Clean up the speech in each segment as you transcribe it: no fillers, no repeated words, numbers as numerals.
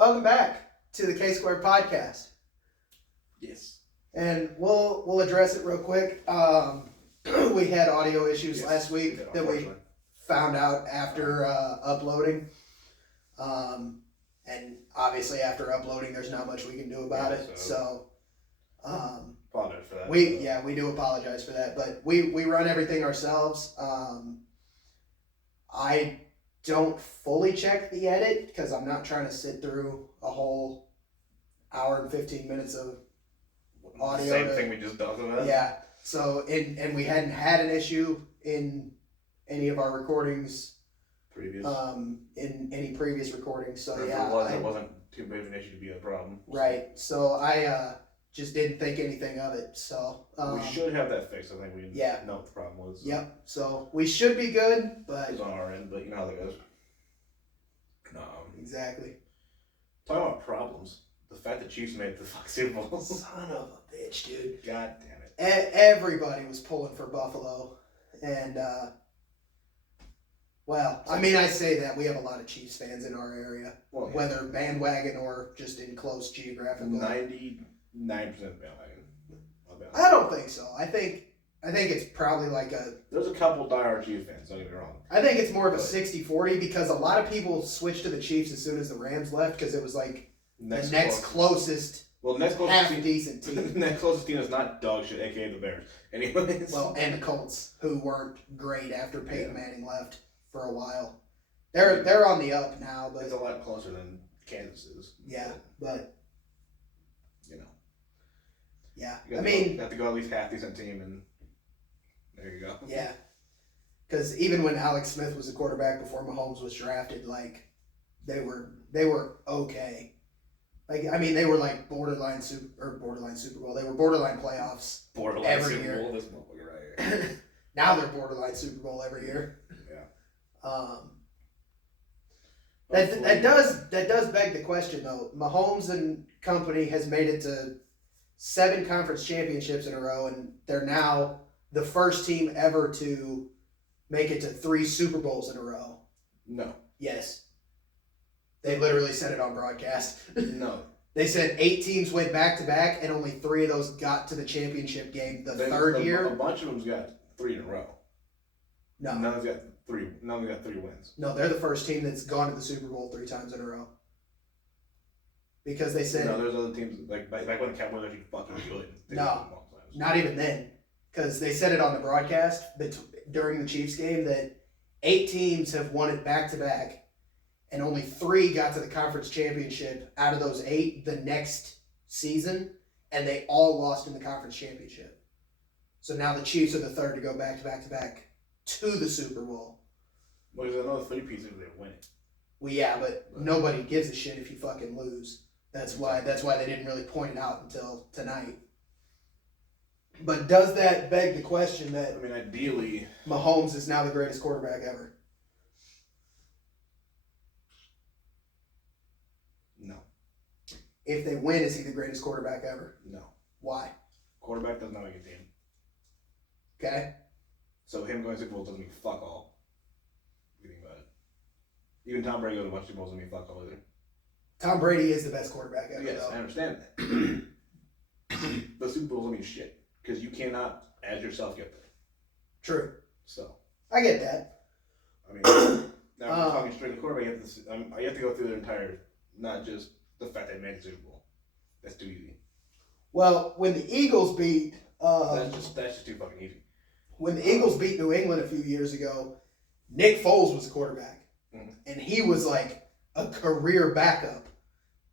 welcome back to the K Square podcast. Yes. And we'll address it real quick. We had audio issues last week that we found out after uploading. And obviously after uploading, there's not much we can do about it. So apologize for that. We do apologize for that. But we run everything ourselves. I don't fully check the edit because I'm not trying to sit through a whole hour and 15 minutes of audio. Same thing we just talked about. Yeah. So and we hadn't had an issue in any of our recordings. Previous. In any previous recordings. So or if it wasn't too big of an issue to be a problem. Right. So I just didn't think anything of it. So we should have that fixed. I think we know what the problem was. Yep. So we should be good, but it's on our end, but you know how that goes. Exactly. Talking about problems, the fact that Chiefs made the Super Bowl. Son of a bitch, dude. God damn it. Everybody was pulling for Buffalo, and well, I mean, I say that we have a lot of Chiefs fans in our area, whether bandwagon or just in close geographical. 99% bandwagon. I don't think so. I think it's probably like There's a couple diehard Chiefs fans, don't get me wrong. I think it's more of a 60-40 because a lot of people switched to the Chiefs as soon as the Rams left because it was like the next closest half-decent team. The next closest team is not dog shit, a.k.a. the Bears. Anyways. Well, and the Colts, who weren't great after Peyton Manning left for a while. They're on the up now, but it's a lot closer than Kansas is. Yeah, but you know. Yeah, you have to go at least half-decent team, and there you go. Yeah. Because even when Alex Smith was the quarterback before Mahomes was drafted, like, they were okay. Like, I mean, they were like borderline Super Bowl. They were borderline playoffs every Super year. Bowl, this motherfucker right here. Now they're borderline Super Bowl every year. Yeah. That does beg the question though. Mahomes and company has made it to 7 conference championships in a row, and they're now the first team ever to make it to 3 Super Bowls in a row. No. Yes. They literally said it on broadcast. No. They said 8 teams went back-to-back, and only 3 of those got to the championship game the third year. A bunch of them's got 3 in a row. No. None of them got 3. None of them got 3 wins. No, they're the first team that's gone to the Super Bowl 3 times in a row. Because they said... No, there's other teams, like back when the Cowboys actually fucking good. No, not even then. Because they said it on the broadcast during the Chiefs game that 8 teams have won it back-to-back, and only 3 got to the conference championship out of those 8 the next season, and they all lost in the conference championship. So now the Chiefs are the third to go back-to-back to the Super Bowl. Well, there's another 3 pieces if they win it. Well, yeah, but nobody gives a shit if you fucking lose. That's why they didn't really point it out until tonight. But does that beg the question that... I mean, ideally... Mahomes is now the greatest quarterback ever? No. If they win, is he the greatest quarterback ever? No. Why? Quarterback does not make a team. Okay. So him going to Super Bowl doesn't mean fuck all. If you think about it. Even Tom Brady goes to a bunch of Super Bowls doesn't mean fuck all either. Tom Brady is the best quarterback ever, yes, though. I understand that. The Super Bowls don't mean shit. Because you cannot, as yourself, get there. True. So. I get that. I mean, now if we're talking strictly quarterback, you have to go through their entire, not just the fact they made the Super Bowl. That's too easy. Well, when the Eagles beat... that's just too fucking easy. When the Eagles beat New England a few years ago, Nick Foles was the quarterback. Mm-hmm. And he was like a career backup.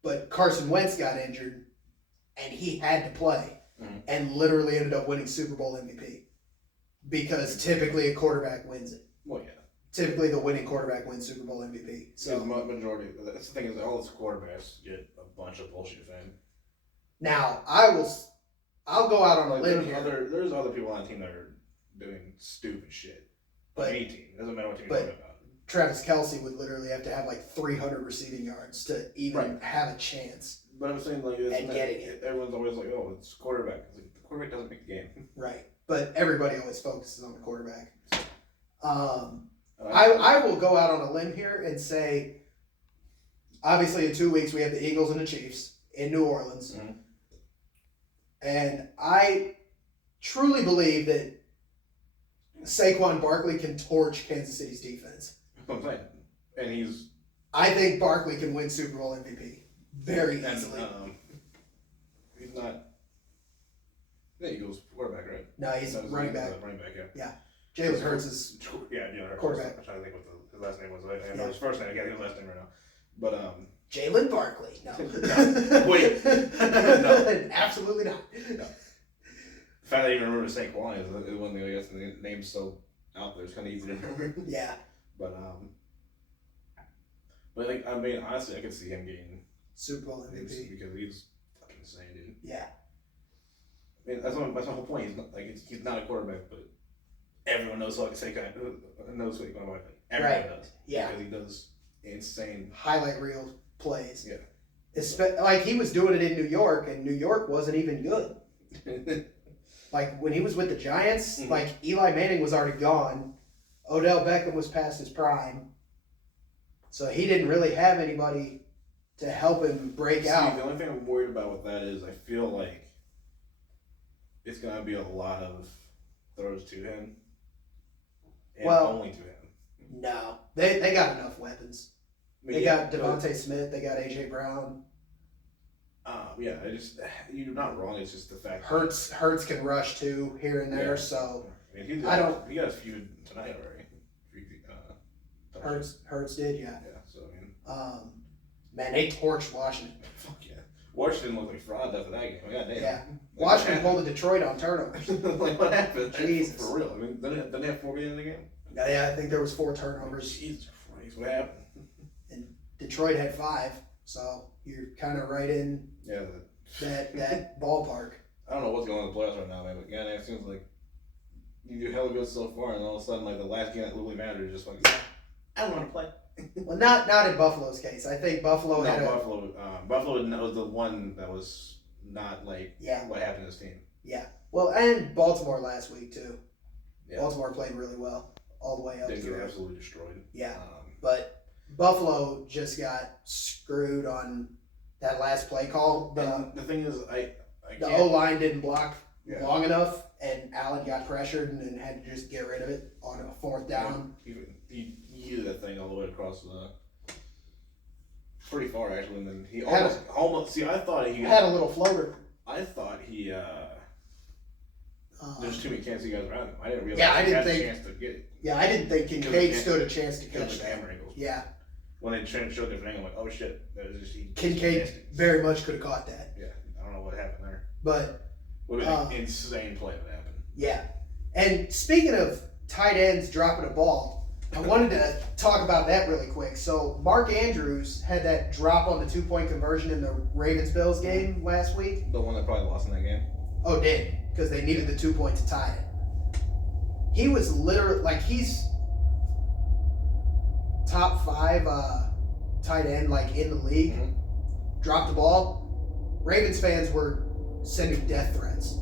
But Carson Wentz got injured, and he had to play. Mm-hmm. And literally ended up winning Super Bowl MVP. Because typically a quarterback wins it. Well, yeah. Typically the winning quarterback wins Super Bowl MVP. So the majority, that's the thing is all those quarterbacks get a bunch of bullshit fame. Now, I'll go out on a limb here. There's other people on the team that are doing stupid shit. But any team. It doesn't matter what team you're talking about. Travis Kelce would literally have to have like 300 receiving yards to even have a chance. But I'm saying, like, getting it. Everyone's always like, oh, it's quarterback. It's like, the quarterback doesn't make the game. Right. But everybody always focuses on the quarterback. I will go out on a limb here and say obviously in 2 weeks we have the Eagles and the Chiefs in New Orleans. Mm-hmm. And I truly believe that Saquon Barkley can torch Kansas City's defense. That's what I'm saying. And he's... I think Barkley can win Super Bowl MVP very easily. He's not... Yeah, Eagles quarterback, right? No, he's running back. Running back, yeah. Jalen Hurts is Hurts. quarterback. I'm trying to think what his last name was. I know his first name. I can't think of his last name right now. But Jalen Barkley. No. No. Wait. No. Absolutely not. No. The fact that I even remember Saquon is one thing. I guess the name's so out there. It's kind of easy to remember. Yeah. But like, I mean, honestly, I could see him getting Super Bowl MVP because he's fucking insane, dude. Yeah. I mean, that's my whole point. He's not like he's not a quarterback, but everyone knows what Saquon knows what he's going to like. Everyone does. Yeah. Because he does insane highlight reel plays. Yeah. Like he was doing it in New York, and New York wasn't even good. Like when he was with the Giants, mm-hmm. like Eli Manning was already gone. Odell Beckham was past his prime. So he didn't really have anybody to help him break out. The only thing I'm worried about with that is I feel like it's going to be a lot of throws to him. And only to him. No. They got enough weapons. I mean, they got Devontae Smith. They got A.J. Brown. Yeah, you're not wrong. It's just the fact Hurts can rush too here and there. So I mean, he got a few tonight already. Hurts did, yeah. Yeah. So I mean, man, they torched Washington. Fuck yeah. Washington looked like fraud after that game. God damn. Yeah. Washington pulled the Detroit on turnovers. Like what happened? Jesus. For real. I mean, didn't they have 4 games in the game? Yeah, I think there was 4 turnovers. Jesus Christ, what happened? And Detroit had 5, so you're kind of right in that ballpark. I don't know what's going on in the playoffs right now, man, but God, it seems like you do hella good so far, and all of a sudden, like the last game that really mattered is just like, I don't want to play. Well, not in Buffalo's case. I think Buffalo had Buffalo was the one that was not like what happened to this team. Yeah. Well, and Baltimore last week too. Yeah. Baltimore played really well all the way up. They get absolutely destroyed. Yeah. But Buffalo just got screwed on that last play call. The thing is, the O-line didn't block long enough, and Allen got pressured and then had to just get rid of it on a 4th down. He yeeted that thing all the way across pretty far actually, and then he almost. See, I thought he had a little floater. I thought he. There's too many Kansas guys around him. I didn't realize I he didn't had think, a chance to get it. Yeah, I didn't think Kincaid stood a chance to catch that. Hammer angles. Yeah. When they showed different angle, I'm like, oh shit. Kincaid very much could have caught that. Yeah, I don't know what happened there. But would have been an insane play if it happened. Yeah. And speaking of tight ends dropping a ball, I wanted to talk about that really quick. So Mark Andrews had that drop on the 2-point conversion in the Ravens-Bills game last week. The one that probably lost in that game? Oh, did. Because they needed the 2 point to tie it. He was literally, like, he's top 5 tight end, like, in the league. Mm-hmm. Dropped the ball. Ravens fans were sending death threats.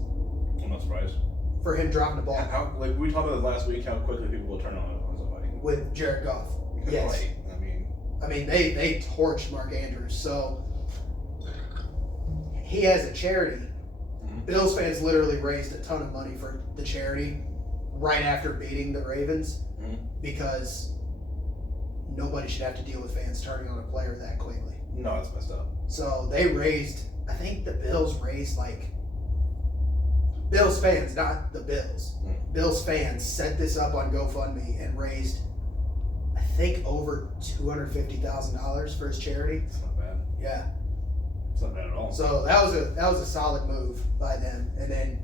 I'm not surprised. For him dropping the ball. Like we talked about this last week, how quickly people will turn on somebody. With Jared Goff. Yes. Right. I mean, they torched Mark Andrews. So he has a charity. Mm-hmm. Bills fans literally raised a ton of money for the charity right after beating the Ravens because nobody should have to deal with fans turning on a player that quickly. No, it's messed up. So they raised, I think the Bills raised like, Bills fans, not the Bills. Bills fans set this up on GoFundMe and raised, I think, over $250,000 for his charity. It's not bad. Yeah. It's not bad at all. So that was a solid move by them. And then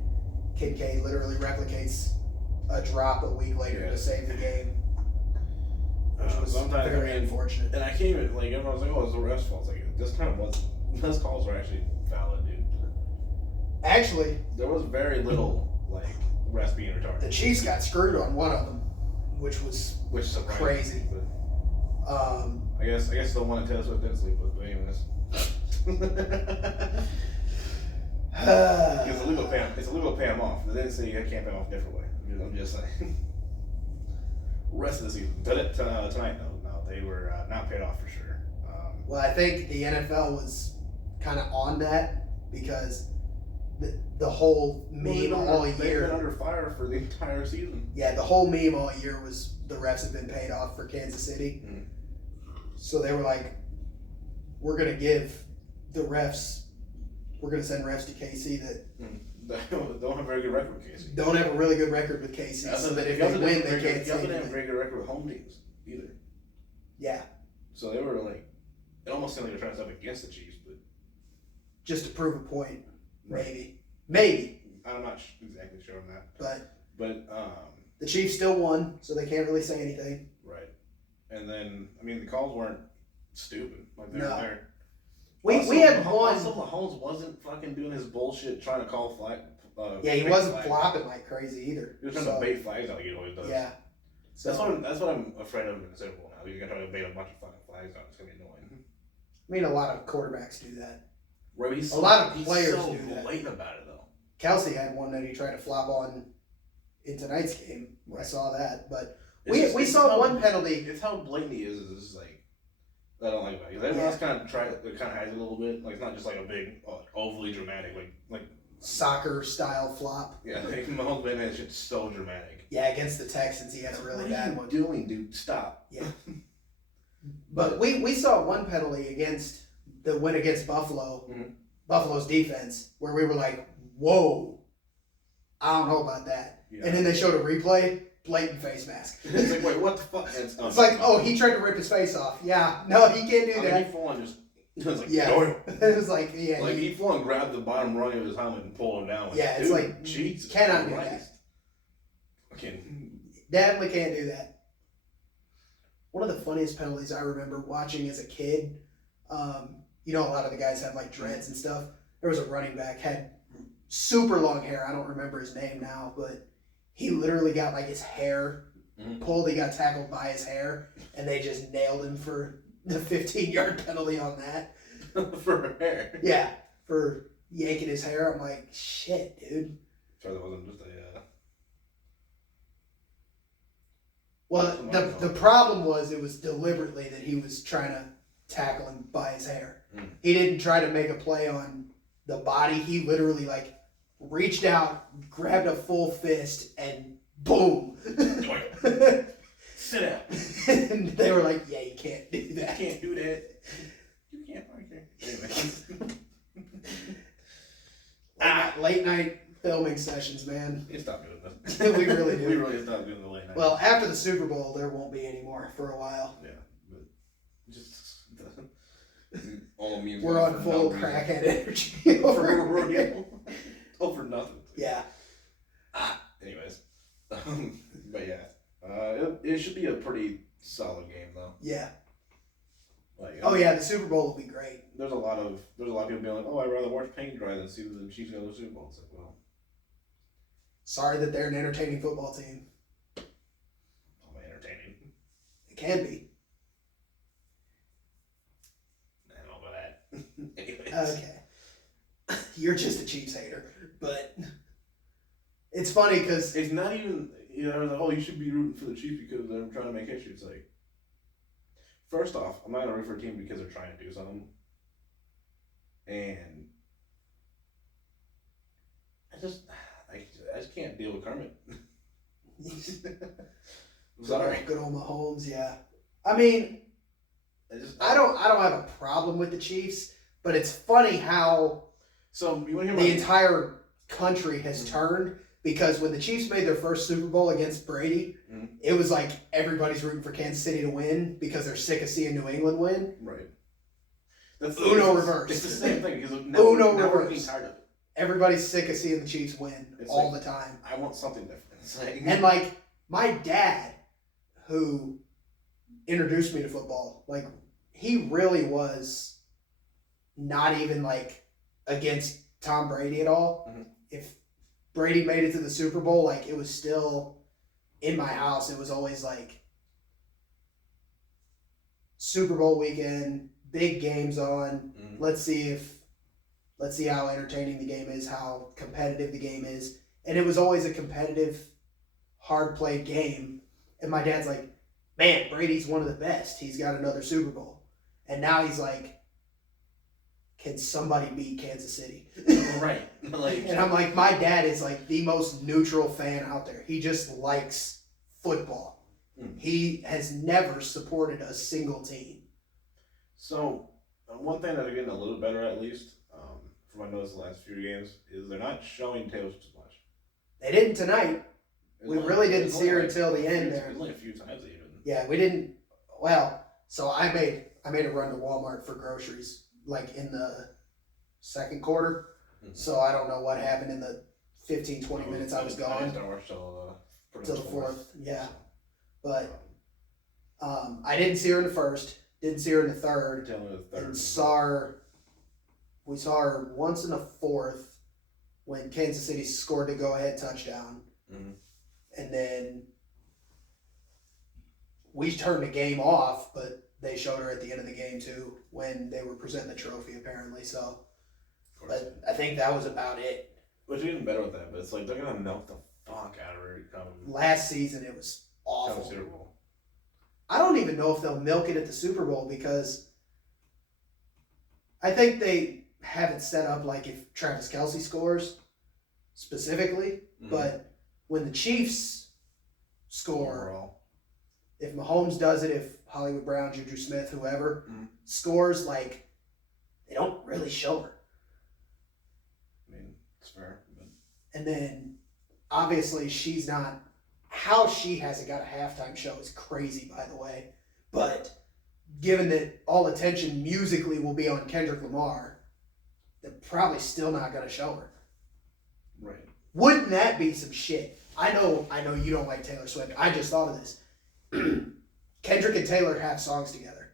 Kincaid literally replicates a drop a week later to save the game. Which was very unfortunate. And I can't even, like, everyone was like, oh, it's the ref's fault. It's like, this kind of wasn't. Those calls were actually valid, dude. Actually, there was very little, like, refs being retarded. The Chiefs got screwed on one of them, which is crazy. But, I guess the one that Taylor Swift didn't sleep with, but anyways. It's illegal to pay him off. They didn't say you can't pay him off a different way. I'm just saying. Rest of the season. Tonight, no, they were not paid off for sure. Well, I think the NFL was kind of on that because the whole meme all They've been year. under fire for the entire season. Yeah, the whole meme all year was the refs have been paid off for Kansas City. Mm. So they were like, we're going to give the refs, we're going to send refs to KC that Don't have a very good record with Casey. don't have a really good record with KC. So that if they win, they can't They say don't have a anything. very good record with home teams either. Yeah, So they were like, it almost seemed like they were trying to step against the Chiefs, but just to prove a point, Right. maybe. I'm not exactly sure on that. But But the Chiefs still won, so they can't really say anything. right, and then I mean the calls weren't stupid like they were No. there. We had one. Also, Mahomes wasn't fucking doing his bullshit trying to call flag. Yeah, he fake wasn't flags. flopping like crazy either. He was trying to bait flags out like he always does. Yeah. That's what I'm afraid of in the Super Bowl now. He's gonna try to bait a bunch of fucking flags out. It's gonna be annoying. I mean, a lot of quarterbacks do that. Right, A lot of he's players so do that. blatant about it though. Kelsey had one that he tried to flop on in tonight's game. I Right. saw that, but It's we just saw how- one penalty. It's how blatant he is. It's like I don't like about it. Everyone else kind of hides it a little bit. Like it's not just like a big overly dramatic like Soccer style flop. yeah. Like, Mahomes made that shit so dramatic. Yeah, against the Texans, he had a really bad one. What are you doing, dude? Stop. Yeah. But we saw one penalty against the win against Buffalo, Mhm. Buffalo's defense, where we were like, whoa, I don't know about that. Yeah. And then they showed a replay, blatant face mask. It's like, wait, what the fuck? It's like, oh, he tried to rip his face off. Yeah, no, he can't do I mean, that. he full on just. It was like, Yeah. "Yo." It was like, yeah, Like he full on grabbed the bottom rung of his helmet and pulled him down. Like, Yeah, it's dude, like, Jesus cannot do Christ. Fucking definitely can't do that. One of the funniest penalties I remember watching as a kid, you know, a lot of the guys have like dreads and stuff. There was a running back, had super long hair. I don't remember his name now, but he literally got like his hair pulled. He got tackled by his hair, and they just nailed him for the 15-yard penalty on that. for hair. Yeah, for yanking his hair. I'm like, shit, dude. Sorry, that wasn't just a. Well, the problem was it was deliberately that he was trying to tackle him by his hair. He didn't try to make a play on the body. He literally like reached out, grabbed a full fist, and boom. Sit down. And they were like, yeah, you can't do You that. can't do that. You can't. Okay. Anyway. Late night filming sessions, man. We stop doing that. We really do. We really stopped doing the late night. Well, after the Super Bowl, there won't be any more for a while. Yeah, but just all memes. We're on full crackhead energy over for over nothing. Yeah. Anyways, but yeah, it should be a pretty solid game though. Yeah. Like, Oh yeah, the Super Bowl will be great. There's a lot of people being like, oh, I'd rather watch paint dry than see the Chiefs go to the Super Bowl. It's like, well, Sorry that they're an entertaining football team. I'm entertaining. It can be. I don't know about that. Anyways. Okay. You're just a Chiefs hater, but it's funny because It's not even, I was like, oh, you should be rooting for the Chiefs because they're trying to make history. It's like, first off, I'm not going to root for a team because they're trying to do something. And I just can't deal with Kermit. I'm sorry. good old Mahomes, yeah. I mean, I don't have a problem with the Chiefs, but it's funny how So you want to hear the entire country has turned, because when the Chiefs made their first Super Bowl against Brady, it was like everybody's rooting for Kansas City to win because they're sick of seeing New England win. Right. That's Uno reverse. It's the same thing because Uno now we're reverse. getting tired of it. Everybody's sick of seeing the Chiefs win It's all like- the time. I want something different. It's like, And like my dad, who introduced me to football, like he really was not even like against Tom Brady at all. Mhm. If Brady made it to the Super Bowl, like it was still in my house. It was always like Super Bowl weekend, big games on. Let's see how entertaining the game is, how competitive the game is. And it was always a competitive, hard played game. And my dad's like, man, Brady's one of the best. He's got another Super Bowl. And now he's like, can somebody beat Kansas City? Right. Like, and I'm like, my dad is like the most neutral fan out there. He just likes football. He has never supported a single team. So, one thing that they're getting a little better at least, from I noticed the last few games, is they're not showing Taylor Swift much. They didn't tonight. We really didn't see her until the end there. Only a few times even. Yeah, we didn't. Well, so I made a run to Walmart for groceries like in the second quarter. Mm-hmm. So I don't know what happened in the 15, 20 minutes I was gone. I didn't watch till the fourth. Yeah. But I didn't see her in the first, didn't see her in the third, and we saw her once in the fourth when Kansas City scored the go-ahead touchdown. Mm-hmm. And then we turned the game off, but they showed her at the end of the game too when they were presenting the trophy apparently. So, but I think that was about it. But you're getting better with that. But it's like they're gonna milk the fuck out of her. Last season it was awful. Super Bowl. I don't even know if they'll milk it at the Super Bowl because I think they have it set up like if Travis Kelce scores specifically, but when the Chiefs score. Overall. If Mahomes does it, if Hollywood Brown, Juju Smith, whoever scores, like, they don't really show her. I mean, it's fair. But... And then, obviously, she's not... How she hasn't got a halftime show is crazy, by the way. But given that all attention musically will be on Kendrick Lamar, they're probably still not going to show her. Right. Wouldn't that be some shit? I know you don't like Taylor Swift. I just thought of this. Kendrick and Taylor have songs together.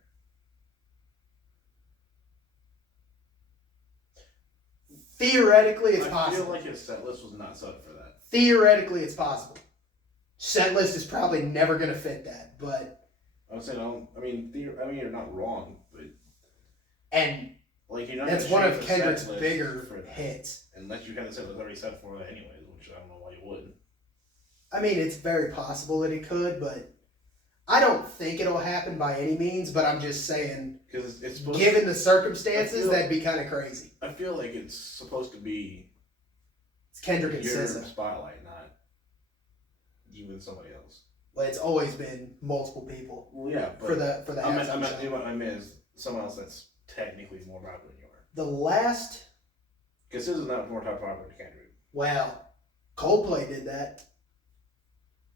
Theoretically, it's possible. I feel like his set list was not set up for that. Theoretically, it's possible. Set list is probably never going to fit that, but... I'm saying, you're not wrong, but... And like, you're not that's one of Kendrick's bigger hits. Unless you kind of said it was already set for that anyways, which I don't know why you wouldn't. I mean, it's very possible that it could, but... I don't think it'll happen by any means, but I'm just saying, because it's given the circumstances, that'd be kind of crazy. I feel like it's supposed to be it's Kendrick and your SZA spotlight, not even somebody else. Well, it's always been multiple people. Well, yeah, but for the I mean someone else that's technically more popular than you are. The last, because SZA's not more popular than Kendrick. Well, Coldplay did that.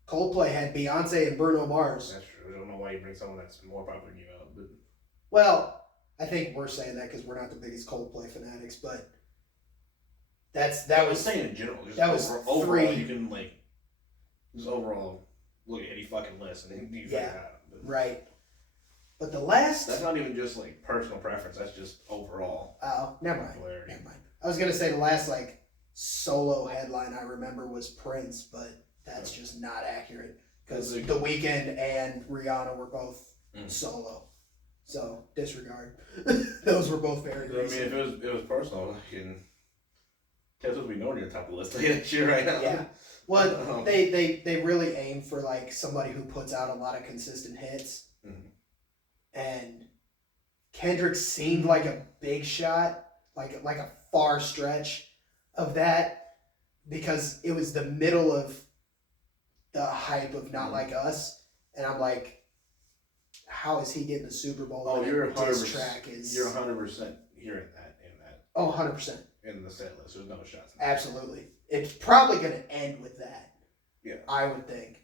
Coldplay had Beyonce and Bruno Mars. That's true. I don't know why you bring someone that's more popular than you out. But... Well, I think we're saying that because we're not the biggest Coldplay fanatics, but that was saying in general. Just that was overall, three. You can just overall look at any fucking list and you figure it out. But right. But the last. That's not even just personal preference. That's just overall. Oh, never mind. I was gonna say the last solo headline I remember was Prince, but. That's just not accurate because The Weeknd and Rihanna were both solo, so disregard. Those were both very recent. I mean, if it was personal, Taylor Swift would be known on your top of the list this year right now. Yeah, well, they really aim for somebody who puts out a lot of consistent hits, and Kendrick seemed like a big shot, like a far stretch of that, because it was the middle of the hype of Not Like Us, and I'm like, how is he getting the Super Bowl? Oh, you're 100%. Track is... You're 100% hearing that in that. Oh, 100%. In the set list, there's no shots. Absolutely, it's probably going to end with that. Yeah, I would think,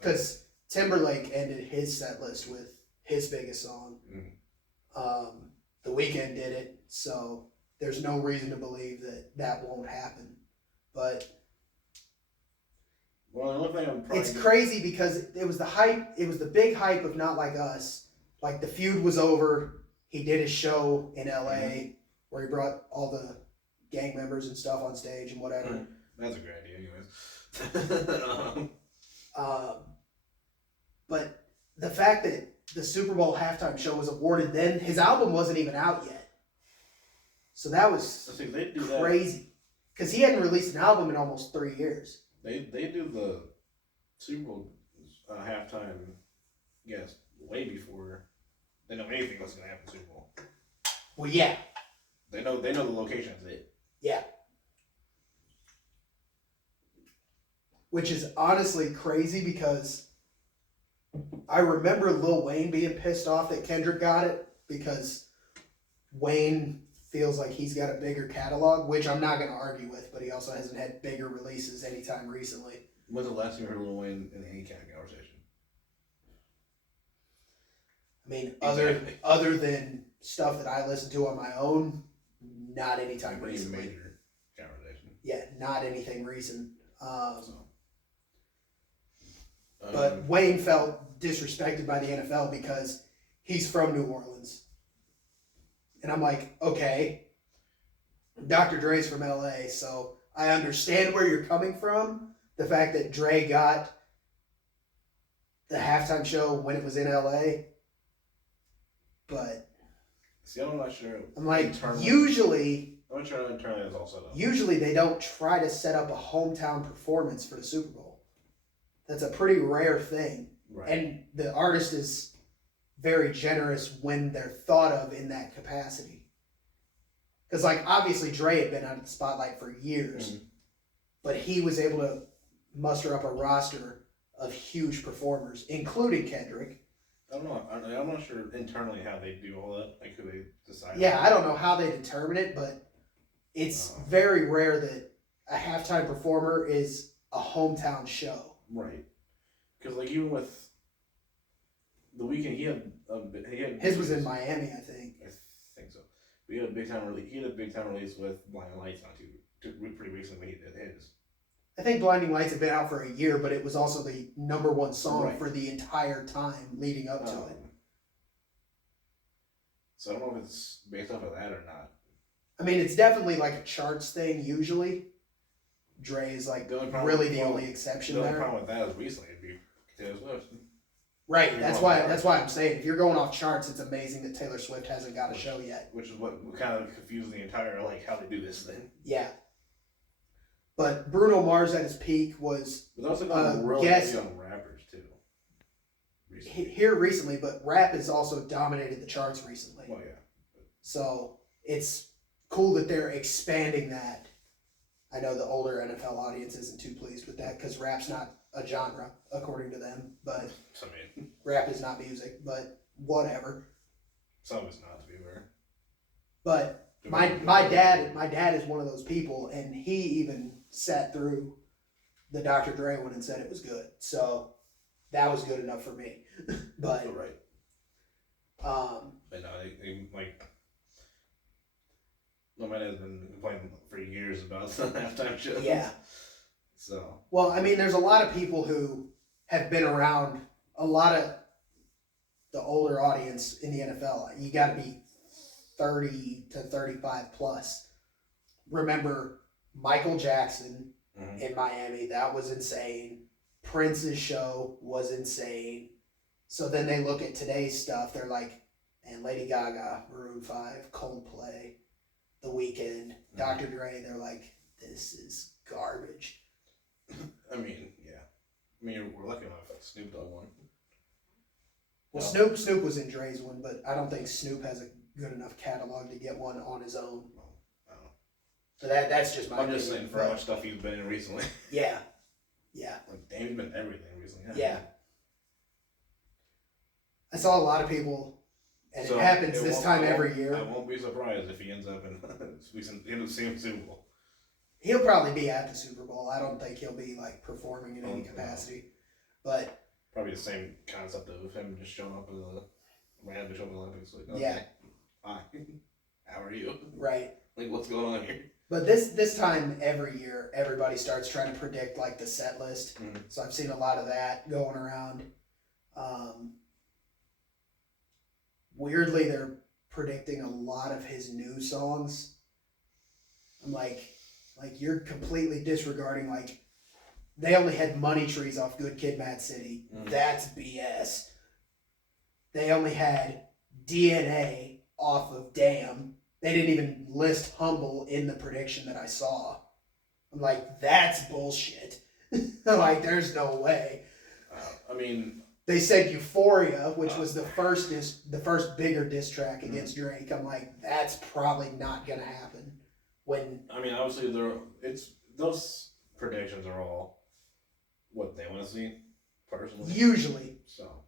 because Timberlake ended his set list with his biggest song. The Weeknd did it, so there's no reason to believe that won't happen, but. Well, the only thing it's crazy because it was the hype. It was the big hype of Not Like Us. The feud was over. He did his show in L.A. Where he brought all the gang members and stuff on stage and whatever. That's a great idea, anyways. But the fact that the Super Bowl halftime show was awarded then, his album wasn't even out yet. So that was crazy because he hadn't released an album in almost 3 years. They do the Super Bowl halftime, way before they know anything that's gonna happen in the Super Bowl. Well, yeah. They know the location is it. Yeah. Which is honestly crazy because I remember Lil Wayne being pissed off that Kendrick got it because Wayne feels like he's got a bigger catalog, which I'm not going to argue with, but he also hasn't had bigger releases anytime recently. When's the last time you heard Lil Wayne in any kind of conversation? I mean, other than stuff that I listen to on my own, not anytime recently. Major conversation. Yeah, not anything recent. But Wayne felt disrespected by the NFL because he's from New Orleans. And I'm like, okay, Dr. Dre's from LA, so I understand where you're coming from. The fact that Dre got the halftime show when it was in LA. But see, I'm not sure. I'm like, usually I'm not sure internally it's all set up. Usually they don't try to set up a hometown performance for the Super Bowl. That's a pretty rare thing. Right. And the artist is very generous when they're thought of in that capacity. Because, like, obviously Dre had been out of the spotlight for years. Mm-hmm. But he was able to muster up a roster of huge performers, including Kendrick. I'm not sure internally how they do all that. Like, who they decide. Yeah, I don't know how they determine it, but it's very rare that a halftime performer is a hometown show. Right. Because, like, even with The Weeknd, he had his was in Miami, I think. I think so. But he had a big time release with Blinding Lights not pretty recently when he did his. I think Blinding Lights had been out for a year, but it was also the number one song for the entire time leading up to it. So I don't know if it's based off of that or not. I mean, it's definitely like a charts thing usually. Dre is like the only exception there. The only problem with that is recently it'd be Taylor Swift. Right, that's why I'm saying if you're going off charts, it's amazing that Taylor Swift hasn't got a show yet. Which is what kind of confused the entire how they do this thing. Yeah. But Bruno Mars at his peak was really young rappers too. Recently, but rap has also dominated the charts recently. Well, yeah. So it's cool that they're expanding that. I know the older NFL audience isn't too pleased with that because rap's not a genre, according to them. But rap is not music, but whatever. Some is not, to be fair. But my dad is one of those people, and he even sat through the Dr. Dre one and said it was good. So that was good enough for me. But right. But no, my dad's been complaining for years about the halftime shows. Yeah. So. Well, I mean, there's a lot of people who have been around a lot of the older audience in the NFL. You got to be 30 to 35 plus. Remember Michael Jackson in Miami? That was insane. Prince's show was insane. So then they look at today's stuff. They're like, and Lady Gaga, Maroon 5, Coldplay, The Weeknd, Dr. Dre. They're like, this is garbage. I mean, yeah. I mean, we're lucky enough that Snoop Dogg won. Well, Snoop was in Dre's one, but I don't think Snoop has a good enough catalog to get one on his own. Well, I don't know. So that's just my opinion. I'm just saying for how much stuff he's been in recently. Yeah. Yeah. Like, damn, he's been everything recently. Yeah. I saw a lot of people, and it happens this time every year. I won't be surprised if he ends up in the same Super Bowl. He'll probably be at the Super Bowl. I don't think he'll be like performing in any capacity, but probably the same concept of him just showing up as a random show in the Olympics. Like, okay, yeah, hi, how are you? Right. Like, what's going on here? But this time every year, everybody starts trying to predict like the set list. Mm-hmm. So I've seen a lot of that going around. Weirdly, they're predicting a lot of his new songs. I'm like you're completely disregarding, like, they only had Money Trees off Good Kid, Mad City. That's BS. They only had DNA off of Damn. They didn't even list Humble in the prediction that I saw. I'm like, that's bullshit. Like, there's no way. I mean, They said Euphoria, which was the first bigger diss track against Drake. I'm like, that's probably not gonna happen. When I mean, obviously, those predictions are all what they want to see, personally. Usually, So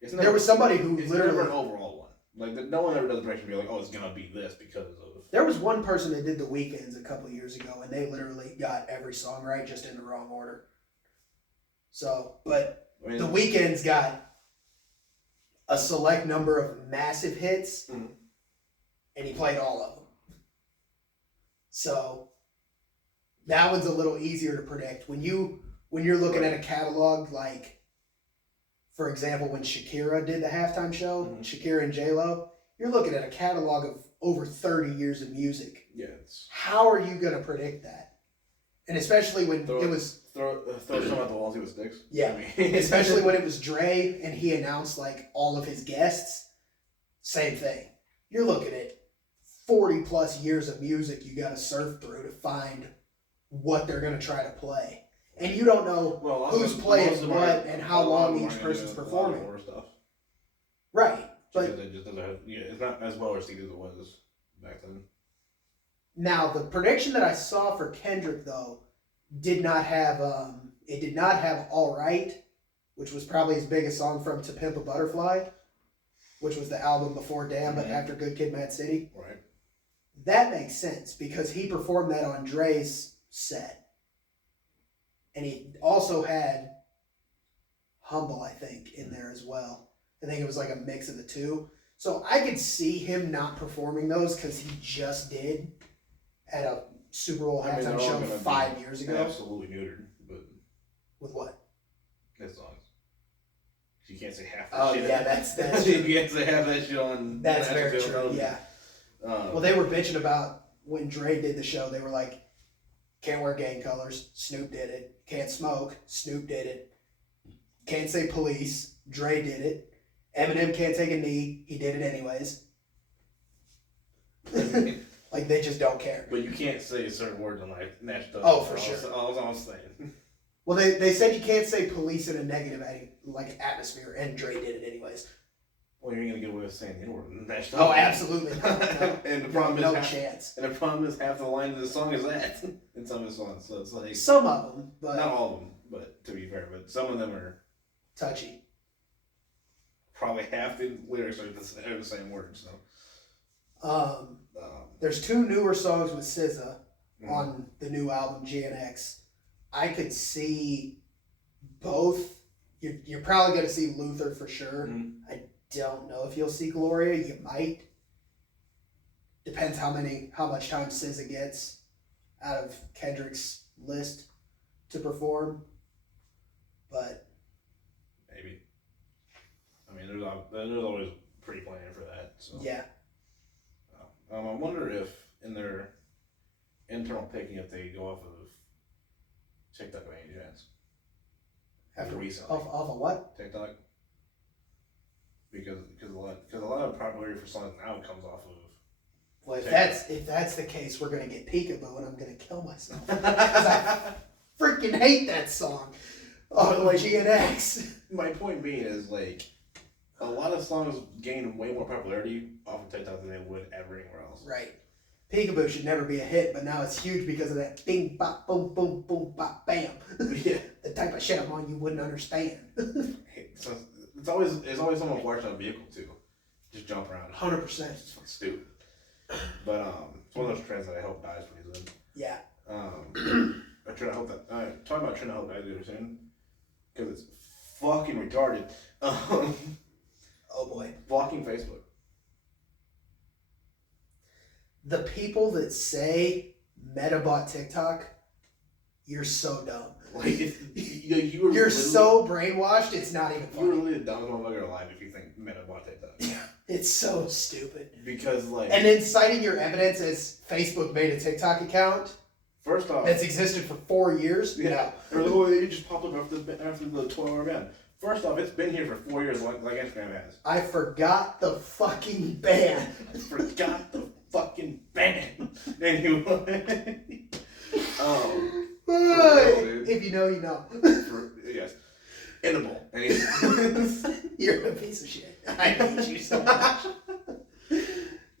there was somebody who it's literally never an overall one. Like no one ever does a prediction and be like, oh, it's gonna be this because of. There was one person that did the Weekends a couple years ago, and they literally got every song right, just in the wrong order. So, but I mean, the Weeknd's got a select number of massive hits, and he played all of them. So that one's a little easier to predict. When you're looking at a catalog, like for example, when Shakira did the halftime show, Shakira and J-Lo, you're looking at a catalog of over 30 years of music. Yeah. How are you gonna predict that? And especially when it was throw some at the wall, see what sticks. Yeah, I mean. especially when it was Dre and he announced like all of his guests. Same thing. You're looking at 40 plus years of music you got to surf through to find what they're going to try to play, and you don't know who's playing what and how long each person's performing. Stuff. Right, but because it just doesn't have, it's not as well received as it was back then. Now the prediction that I saw for Kendrick though did not have All Right, which was probably his biggest song from To Pimp a Butterfly, which was the album before Damn, but after Good Kid, Mad City. Right. That makes sense because he performed that on Dre's set. And he also had Humble, I think, in there as well. I think it was like a mix of the two. So I could see him not performing those because he just did at a Super Bowl halftime show 5 years ago. Absolutely neutered, but with what? His songs. You can't say half that shit. Oh yeah, that's you can't say half that shit on. That's very true. Yeah. Well, they were bitching about when Dre did the show. They were like, "Can't wear gang colors." Snoop did it. Can't smoke. Snoop did it. Can't say police. Dre did it. Eminem can't take a knee. He did it anyways. Like they just don't care. But you can't say certain words on like Nash does. Oh, for sure. All I'm saying. Well, they said you can't say police in a negative atmosphere, and Dre did it anyways. Well, you ain't gonna get away with saying the N-word. Nash Oh, absolutely not. No. And the problem is no chance. And the problem is half the line of the song is that in some of his songs. So it's like some of them, but not all of them. But to be fair, but some of them are touchy. Probably half the lyrics are the same words. So. There's two newer songs with SZA on the new album GNX. I could see both. You're probably going to see Luther for sure. I don't know if you'll see Gloria. You might. Depends how much time SZA gets out of Kendrick's list to perform. But maybe. I mean, there's always pre-planning for that. So. Yeah. I wonder if in their internal picking, if they go off of TikTok by any chance. After recently. Off of what? TikTok. Because a lot of popularity for songs now comes off of. Well, if that's the case, we're gonna get Peekaboo, and I'm gonna kill myself because I freaking hate that song on GNX. My point being is like. A lot of songs gain way more popularity off of TikTok than they would ever anywhere else. Right. Peekaboo should never be a hit, but now it's huge because of that bing, bop, boom, boom, boom, bop, bam. Yeah. The type of shit I'm on you wouldn't understand. So it's always someone watching on a vehicle too. Just jump around. 100%. It's fucking stupid. But it's one of those trends that I hope dies pretty soon. Yeah. I hope that talking about trend I hope dies really soon. Because it's fucking retarded. Oh boy. Blocking Facebook. The people that say Meta bought TikTok, you're so dumb. Like, you're so brainwashed, it's not even funny. You're really the dumbest motherfucker alive if you think Meta bought TikTok. Yeah. It's so stupid. Because, like... And then citing your evidence as Facebook made a TikTok account. First off... That's existed for 4 years? Yeah. Or it just popped up after the 12-hour ban. First off, it's been here for 4 years like Instagram has. I forgot the fucking ban. I forgot the fucking ban. Anyway. If you know, you know. Yes. in the bowl. And he's You're a piece of shit. I hate you so much.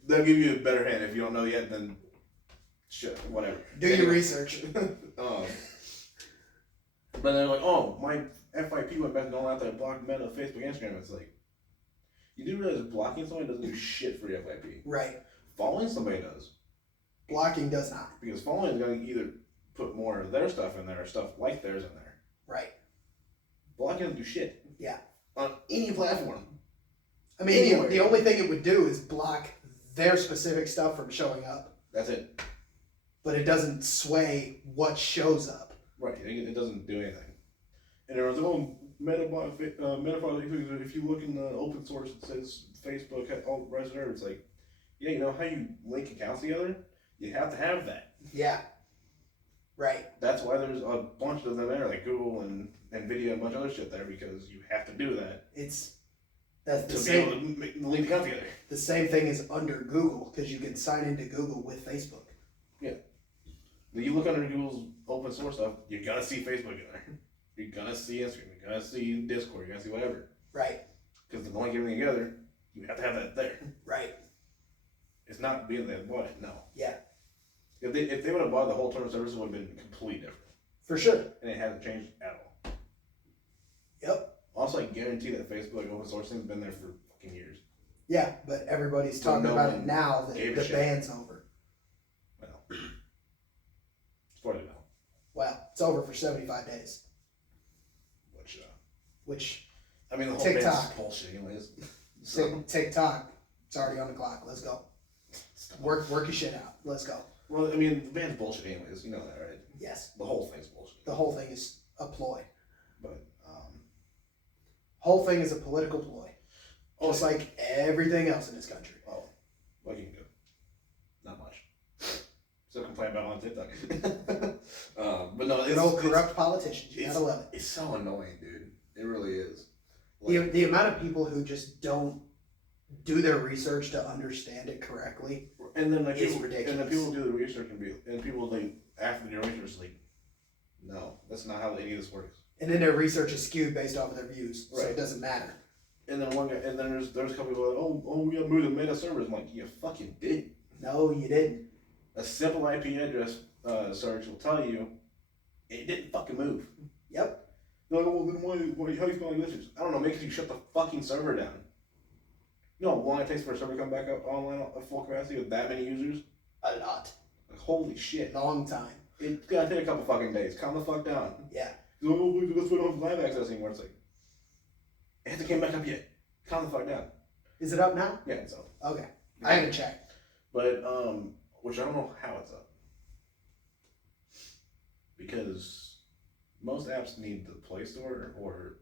They'll give you a better hand if you don't know yet. Then shit, whatever. Do your research. But they're like, oh, my FYP went back and all out that blocked Meta, Facebook, Instagram. It's like, you do realize blocking somebody doesn't do shit for your FYP. Right. Following somebody does. Blocking does not. Because following is going to either put more of their stuff in there or stuff like theirs in there. Right. Blocking doesn't do shit. Yeah. On any platform. I mean, the only thing it would do is block their specific stuff from showing up. That's it. But it doesn't sway what shows up. Right. It doesn't do anything. And everyone's like, oh, Meta, if you look in the open source, it says Facebook, all the rest of it. It's like, yeah, you know how you link accounts together? You have to have that. Yeah. Right. That's why there's a bunch of them there, like Google and NVIDIA and a bunch of other shit there, because you have to do that. That's the to same, be able to link the account together. The same thing is under Google, because you can sign into Google with Facebook. Yeah. When you look under Google's open source stuff, you're gonna see Facebook in there. You're gonna see Instagram. You're gonna see Discord. You're gonna see whatever. Right. Because to link everything together, you have to have that there. Right. It's not being they bought it. No. Yeah. If they would have bought the whole term of service, it would have been completely different. For sure. And it hasn't changed at all. Yep. Also, I guarantee that Facebook open source thing's been there for fucking years. Yeah, but everybody's talking about it now that the ban's over. Well, it's for now. Well, it's over for 75 days. Which I mean, the whole TikTok. band's bullshit anyways. So. TikTok, it's already on the clock. Let's go. Work your shit out. Let's go. Well, I mean, the band's bullshit anyways. You know that, right? Yes. The whole thing's bullshit. The whole thing is a ploy. But, whole thing is a political ploy. Just like everything else in this country. Oh, what you can do? Not much. Still complain about it on TikTok. But no, it's... Good old corrupt politicians. You gotta love it. It's so annoying, dude. It really is. Like, the amount of people who just don't do their research to understand it correctly and then is ridiculous. And then people do the research and people like after the research like, no, that's not how any of this works. And then their research is skewed based off of their views, so Right. it doesn't matter. And then one guy, and then there's a couple people like, oh, we gotta move the Meta servers. I'm like, you fucking did. No, you didn't. A simple IP address search will tell you it didn't fucking move. Yep. No, well then why how you spelling glitches? I don't know. Make sure you shut the fucking server down. You know how long it takes for a server to come back up online at full capacity with that many users? A lot. Like, holy shit. Long time. It's gonna take a couple fucking days. Calm the fuck down. Yeah. Oh, that's why we don't have live access anymore. It's like, it hasn't came back up yet. Calm the fuck down. Is it up now? Yeah, it's up. Okay. I haven't checked. But, which I don't know how it's up. Because most apps need the Play Store or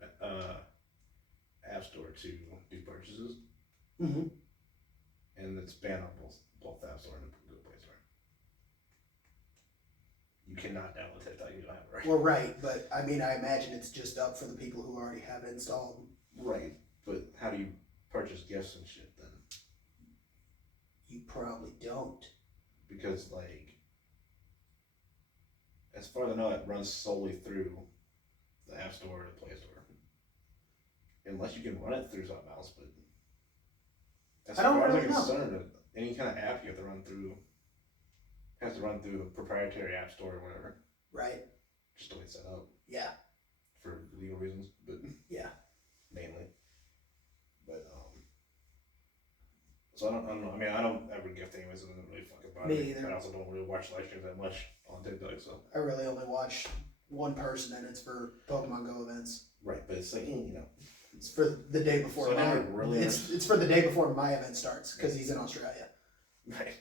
App Store to do purchases. Mm-hmm. And it's banned on both App Store and the Play Store. You cannot download TikTok, you don't have it right. Well, right, but I mean, I imagine it's just up for the people who already have it installed. Right, but how do you purchase gifts and shit then? You probably don't. Because, like, as far as I know, it runs solely through the App Store or the Play Store. Unless you can run it through something else, but as I don't far as really I'm know. concerned, any kind of app you have to run through has to run through a proprietary app store or whatever. Right. Just the way it's set up. Yeah. For legal reasons, but Yeah. mainly. But so I don't know. I mean, I don't ever gift anyways. It doesn't really fucking bother Me either. I also don't really watch live streams that much on TikTok, so. I really only watch one person, and it's for Pokemon Go events. Right, but it's like, you know. It's for the day before So I my. never really It's for the day before my event starts because he's in Australia. Right.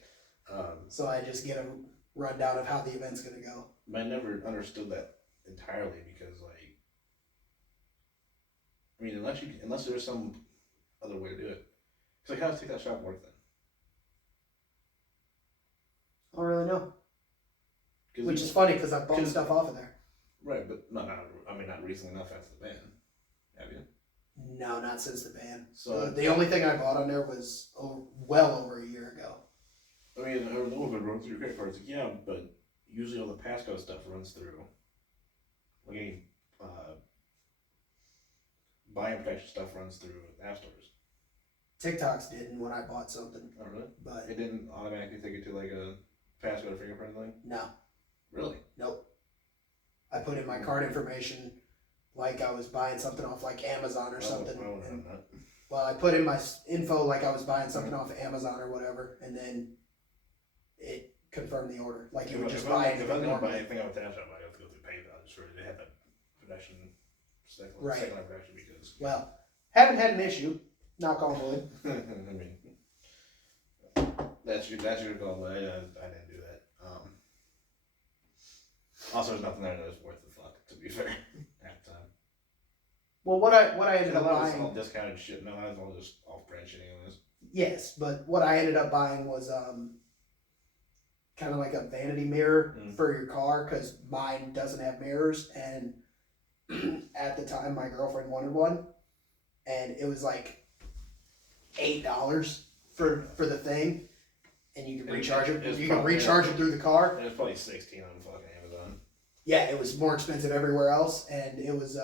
So I just get a rundown of how the event's gonna go. But I never understood that entirely because, like, I mean, unless there's some other way to do it. It's like, how does TikTok Shop work then? I don't really know. Which is is funny because I bought stuff off of there. Right, but not recently enough after the ban. Have you? No, not since the ban. So The only thing I bought on there was well over a year ago. I mean, I don't know if it runs through your credit card. It's like, yeah, but usually all the passcode stuff runs through. Like any buying protection stuff runs through app stores. TikTok's didn't when I bought something. Oh, really? But it didn't automatically take it to like a password or fingerprint thing? No. Really? Nope. I put in my card information like I was buying something off like Amazon or something. I wouldn't have done that. Well, I put in my info like I was buying something off of Amazon or whatever, and then it confirmed the order. Like you would just buy it. If I'm going to buy anything off Tap Shop, I have to go through PayPal just for they have that protection, second protection because. Well, haven't had an issue. Knock on wood. I mean, that's your call, but I didn't do that. Also, there's nothing there that's worth the fuck, to be fair. Half the time. Well, what I ended up buying. buying. All discounted shit. No, that's all just off-brand shit, anyways. Yes, but what I ended up buying was kind of like a vanity mirror for your car because mine doesn't have mirrors, and at the time my girlfriend wanted one, and it was like $8 for the thing, and you can recharge it. You can recharge it through the car. And it's probably $16 on fucking Amazon. Yeah, it was more expensive everywhere else, and it was.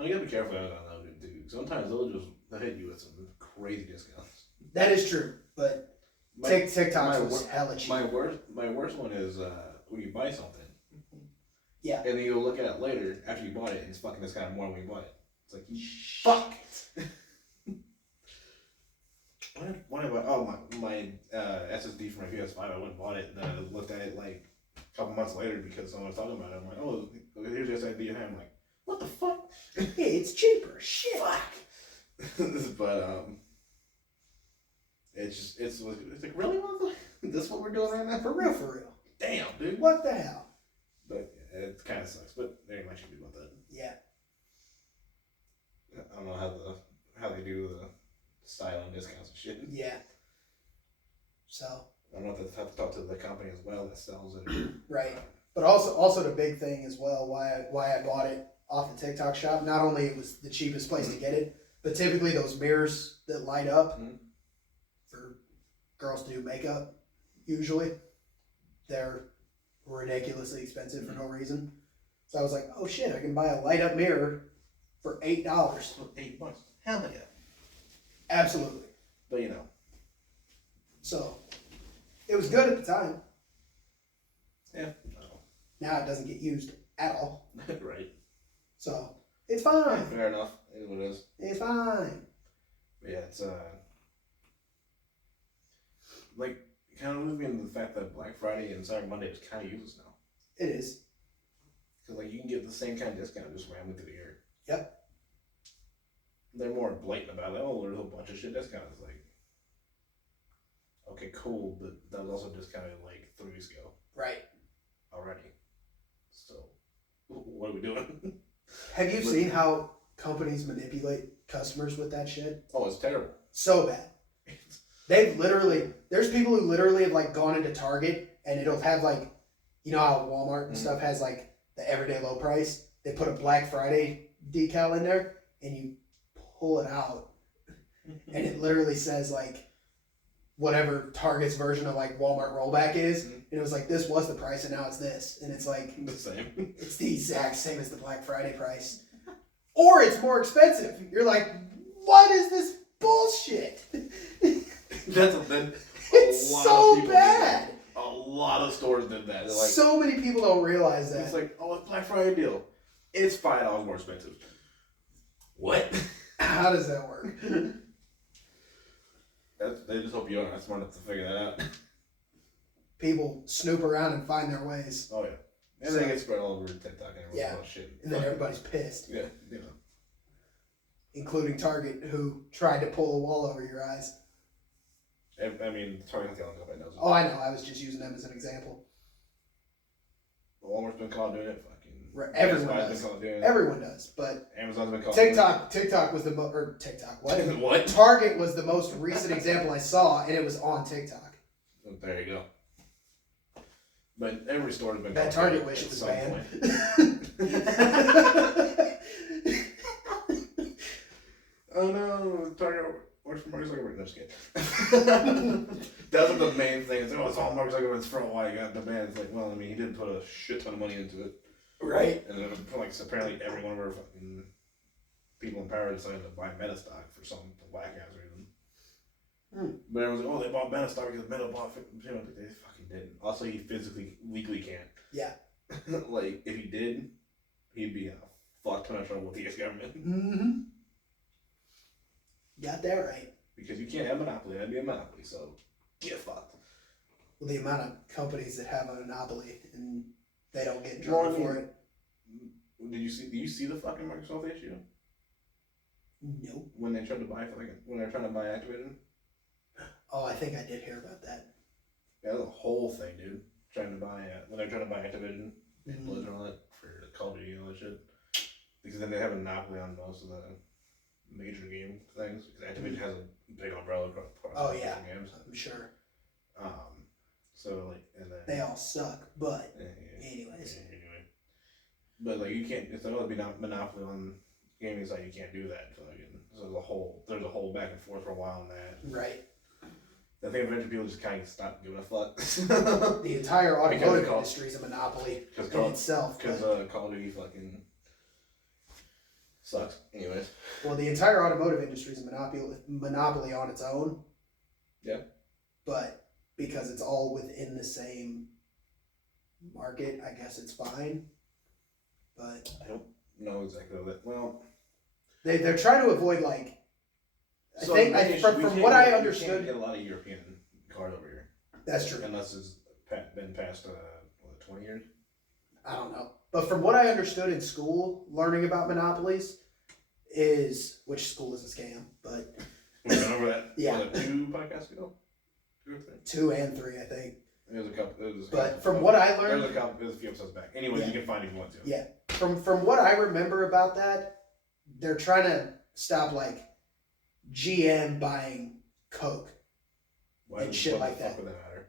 You gotta be careful with Amazon though, dude. Sometimes they'll hit you with some crazy discounts. That is true, but TikTok was hella cheap. My worst one is when you buy something. Yeah. And then you go look at it later after you bought it, and it's fucking discounted more than when you bought it. It's like fuck. What about my SSD from my PS5? I went and bought it, and then I looked at it like a couple months later because someone was talking about it. I'm like, oh, here's your SSD. And I'm like, what the fuck? Hey, it's cheaper. Shit. Fuck. But it's like, really, motherfucker? This is what we're doing right now? For real. Damn, dude. What the hell? But it kind of sucks. But there ain't much you can do about that. Yeah. I don't know how they do the style and discounts and shit. Yeah. So. I don't know if they have to talk to the company as well that sells it. Right. But also the big thing as well, why I bought it off the TikTok shop, not only it was the cheapest place to get it, but typically those mirrors that light up for girls to do makeup, usually, they're ridiculously expensive for no reason. So I was like, oh shit, I can buy a light up mirror for $8. $8. Hell yeah. Absolutely. But you know. So, it was good at the time. Yeah. Now it doesn't get used at all. Right. So, it's fine. Fair enough. It is what it is. It's fine. But yeah, it's like kind of moving into the fact that Black Friday and Cyber Monday is kind of useless now. It is. Because like you can get the same kind of discount just randomly through the year. Yep. They're more blatant about it. Oh, there's a bunch of shit discounts. It's like, okay, cool, but that was also discounted like 3 weeks ago. Right. Already. So, what are we doing? Have you seen how companies manipulate customers with that shit? Oh, it's terrible. So bad. There's people who literally have like gone into Target and it'll have like, you know how Walmart and stuff has like the everyday low price? They put a Black Friday decal in there and you pull it out and it literally says like whatever Target's version of like Walmart rollback is. And it was like, this was the price and now it's this. And it's like, the same. It's the exact same as the Black Friday price. Or it's more expensive. You're like, what is this bullshit? It's so bad. A lot of stores did that. Like, so many people don't realize that. It's like, oh, it's Black Friday deal. It's $5 more expensive. What? How does that work? They just hope you aren't smart enough to figure that out. People snoop around and find their ways. Oh, yeah. And they get spread all over TikTok and everything. Yeah. Shit. And then everybody's pissed. Yeah, you know. Including Target, who tried to pull a wall over your eyes. I mean, Target's the only company that knows it. Oh, I know. I was just using them as an example. Walmart's been caught doing it. Everyone does. Everyone does. But Amazon's been caught TikTok was the TikTok. What? What? Target was the most recent example I saw, and it was on TikTok. There you go. But every store has been that caught. Target wish it was banned. Oh no, Target works for Mark Zuckerberg. No, just kidding. That's what the main thing is. Oh, it's all Mark Zuckerberg's fault. Why he got the ban? It's like, well, I mean, he didn't put a shit ton of money into it. Right. And then, like, apparently every one of our fucking people in power decided to buy Meta stock for some whack ass reason. Hmm. But everyone's like, oh, they bought Meta stock because Meta bought. They fucking didn't. Also, he physically, legally can't. Yeah. Like, if he did, he'd be in a fuck ton of trouble with the U.S. government. Mm-hmm. Got that right. Because you can't have a monopoly. That'd be a monopoly. So get fucked. Well, the amount of companies that have a monopoly and they don't get in trouble for it. Did you see the fucking Microsoft issue? Nope. When they tried to buy when they're trying to buy Activision? Oh, I think I did hear about that. Yeah, the whole thing, dude. Trying to buy when they're trying to buy Activision and Blizzard and all that for Call of Duty and all that shit. Because then they have a monopoly on most of the major game things. Because Activision has a big umbrella across games. I'm sure. So like, and then they all suck, but anyways. Anyway, but like you can't. If there'll be monopoly on gaming side, you can't do that. So there's a whole back and forth for a while on that. Right. I think eventually people just kind of stop giving a fuck. The entire automotive industry is a monopoly in itself. Because Call of Duty fucking sucks. Anyways. Well, the entire automotive industry is a monopoly on its own. Yeah. But because it's all within the same market, I guess it's fine. But I don't know exactly that. Well, they're trying to avoid like. From what I understood, you can't get a lot of European cars over here. That's true. Unless it's been past 20 years. I don't know, but from what I understood in school, learning about monopolies is which school is a scam, but we went over that. Yeah. Was it 2 podcasts ago? 2 or 3? 2 and 3, I think. There's a couple. But from what I learned, there's a few episodes back. Anyways, you can find it if you want to. Yeah. From what I remember about that, they're trying to stop like GM buying Coke and shit like that. Would that matter?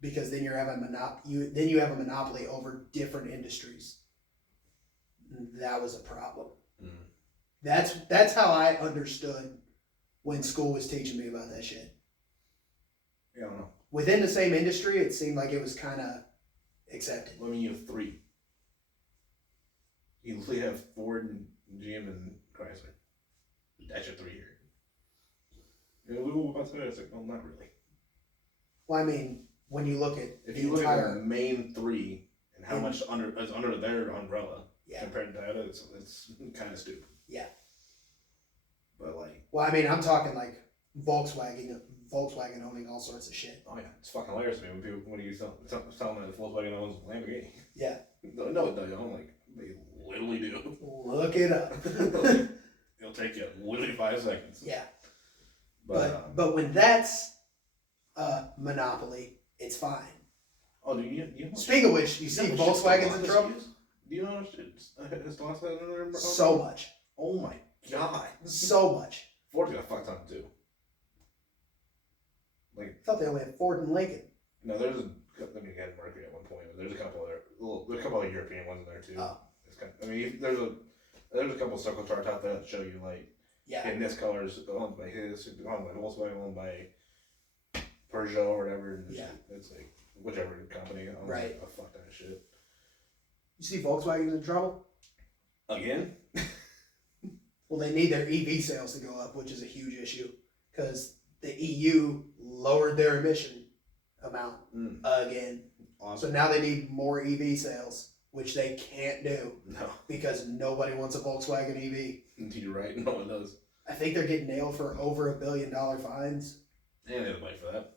Because then you have a monopoly over different industries. That was a problem. Mm. That's how I understood when school was teaching me about that shit. Yeah, I don't know. Within the same industry, it seemed like it was kind of accepted. Well, I mean, you have 3. You literally have Ford and GM and Chrysler. That's your 3 here. You know, what about that? It's like, well, not really. Well, I mean, when you look at if you look at the main 3 and how much is under their umbrella compared to that, it's kind of stupid. Yeah. But like. Well, I mean, I'm talking like Volkswagen owning all sorts of shit. Oh yeah, it's fucking hilarious to me when you tell them that Volkswagen owns Lamborghini. Yeah. No, it doesn't. I'm like, they literally do. Look it up. It'll take you literally 5 seconds. Yeah. But when that's a monopoly, it's fine. Oh, do you Speaking of which, you see Volkswagen's in trouble? Do you know how much it's lost that in there? So much. Oh my god. So much. Ford's got a fuck ton too. Like, I thought they only had Ford and Lincoln. No, there's had Mercury at one point, but there's a couple of European ones in there too. Oh. It's kind of, I mean, there's a couple of circle charts out there that show you like. Yeah. And this color is owned by owned by Volkswagen, owned by Peugeot or whatever. And yeah. It's like whichever company owns a fuck ton of shit. You see Volkswagen's in trouble? Again? Well, they need their EV sales to go up, which is a huge issue. Because the EU lowered their emission amount again. Awesome. So now they need more EV sales, which they can't do. No. Because nobody wants a Volkswagen EV. You're right. No one does. I think they're getting nailed for over $1 billion fines. And they have the money for that.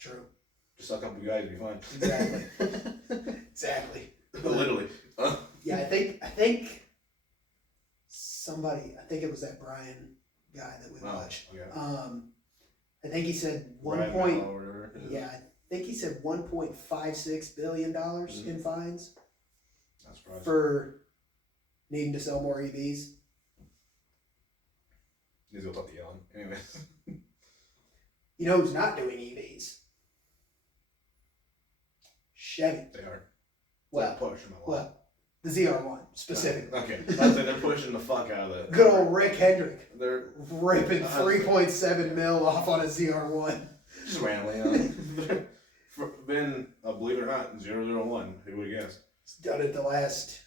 True. Just suck up you guys, be fine. Exactly. Exactly. Literally. Yeah, I think it was that Brian guy that we watched. Okay. I think he said I think he said $1.56 billion in fines. That's surprising. For needing to sell more EVs. He's gonna talk to Yellen. Anyway. You know who's not doing EVs? Chevy. They are. Well, pushing a lot. The ZR1 specifically. Okay. They're pushing the fuck out of it. Good old Rick Hendrick. They're ripping 3.7 mil off on a ZR1. Just randomly. Been, believe it or not, 001. Who would guess? He's done it the last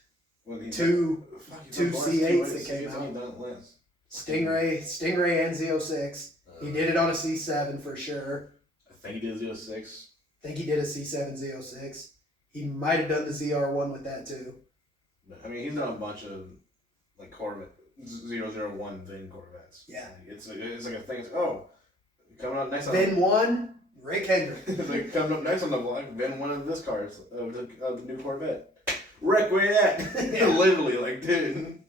two Two C8s that came out. He done it last. Stingray and Z06. He did it on a C7 for sure. I think he did Z06. I think he did a C7 Z06. He might have done the ZR1 with that too. I mean, he's done a bunch of like Corvette 001 VIN Corvettes. Yeah. It's like a thing. It's, coming up next. VIN 1, Rick Hendrick. It's like coming up next on the block. VIN 1 of this car of the new Corvette. Rick, where you at? Literally, like, dude.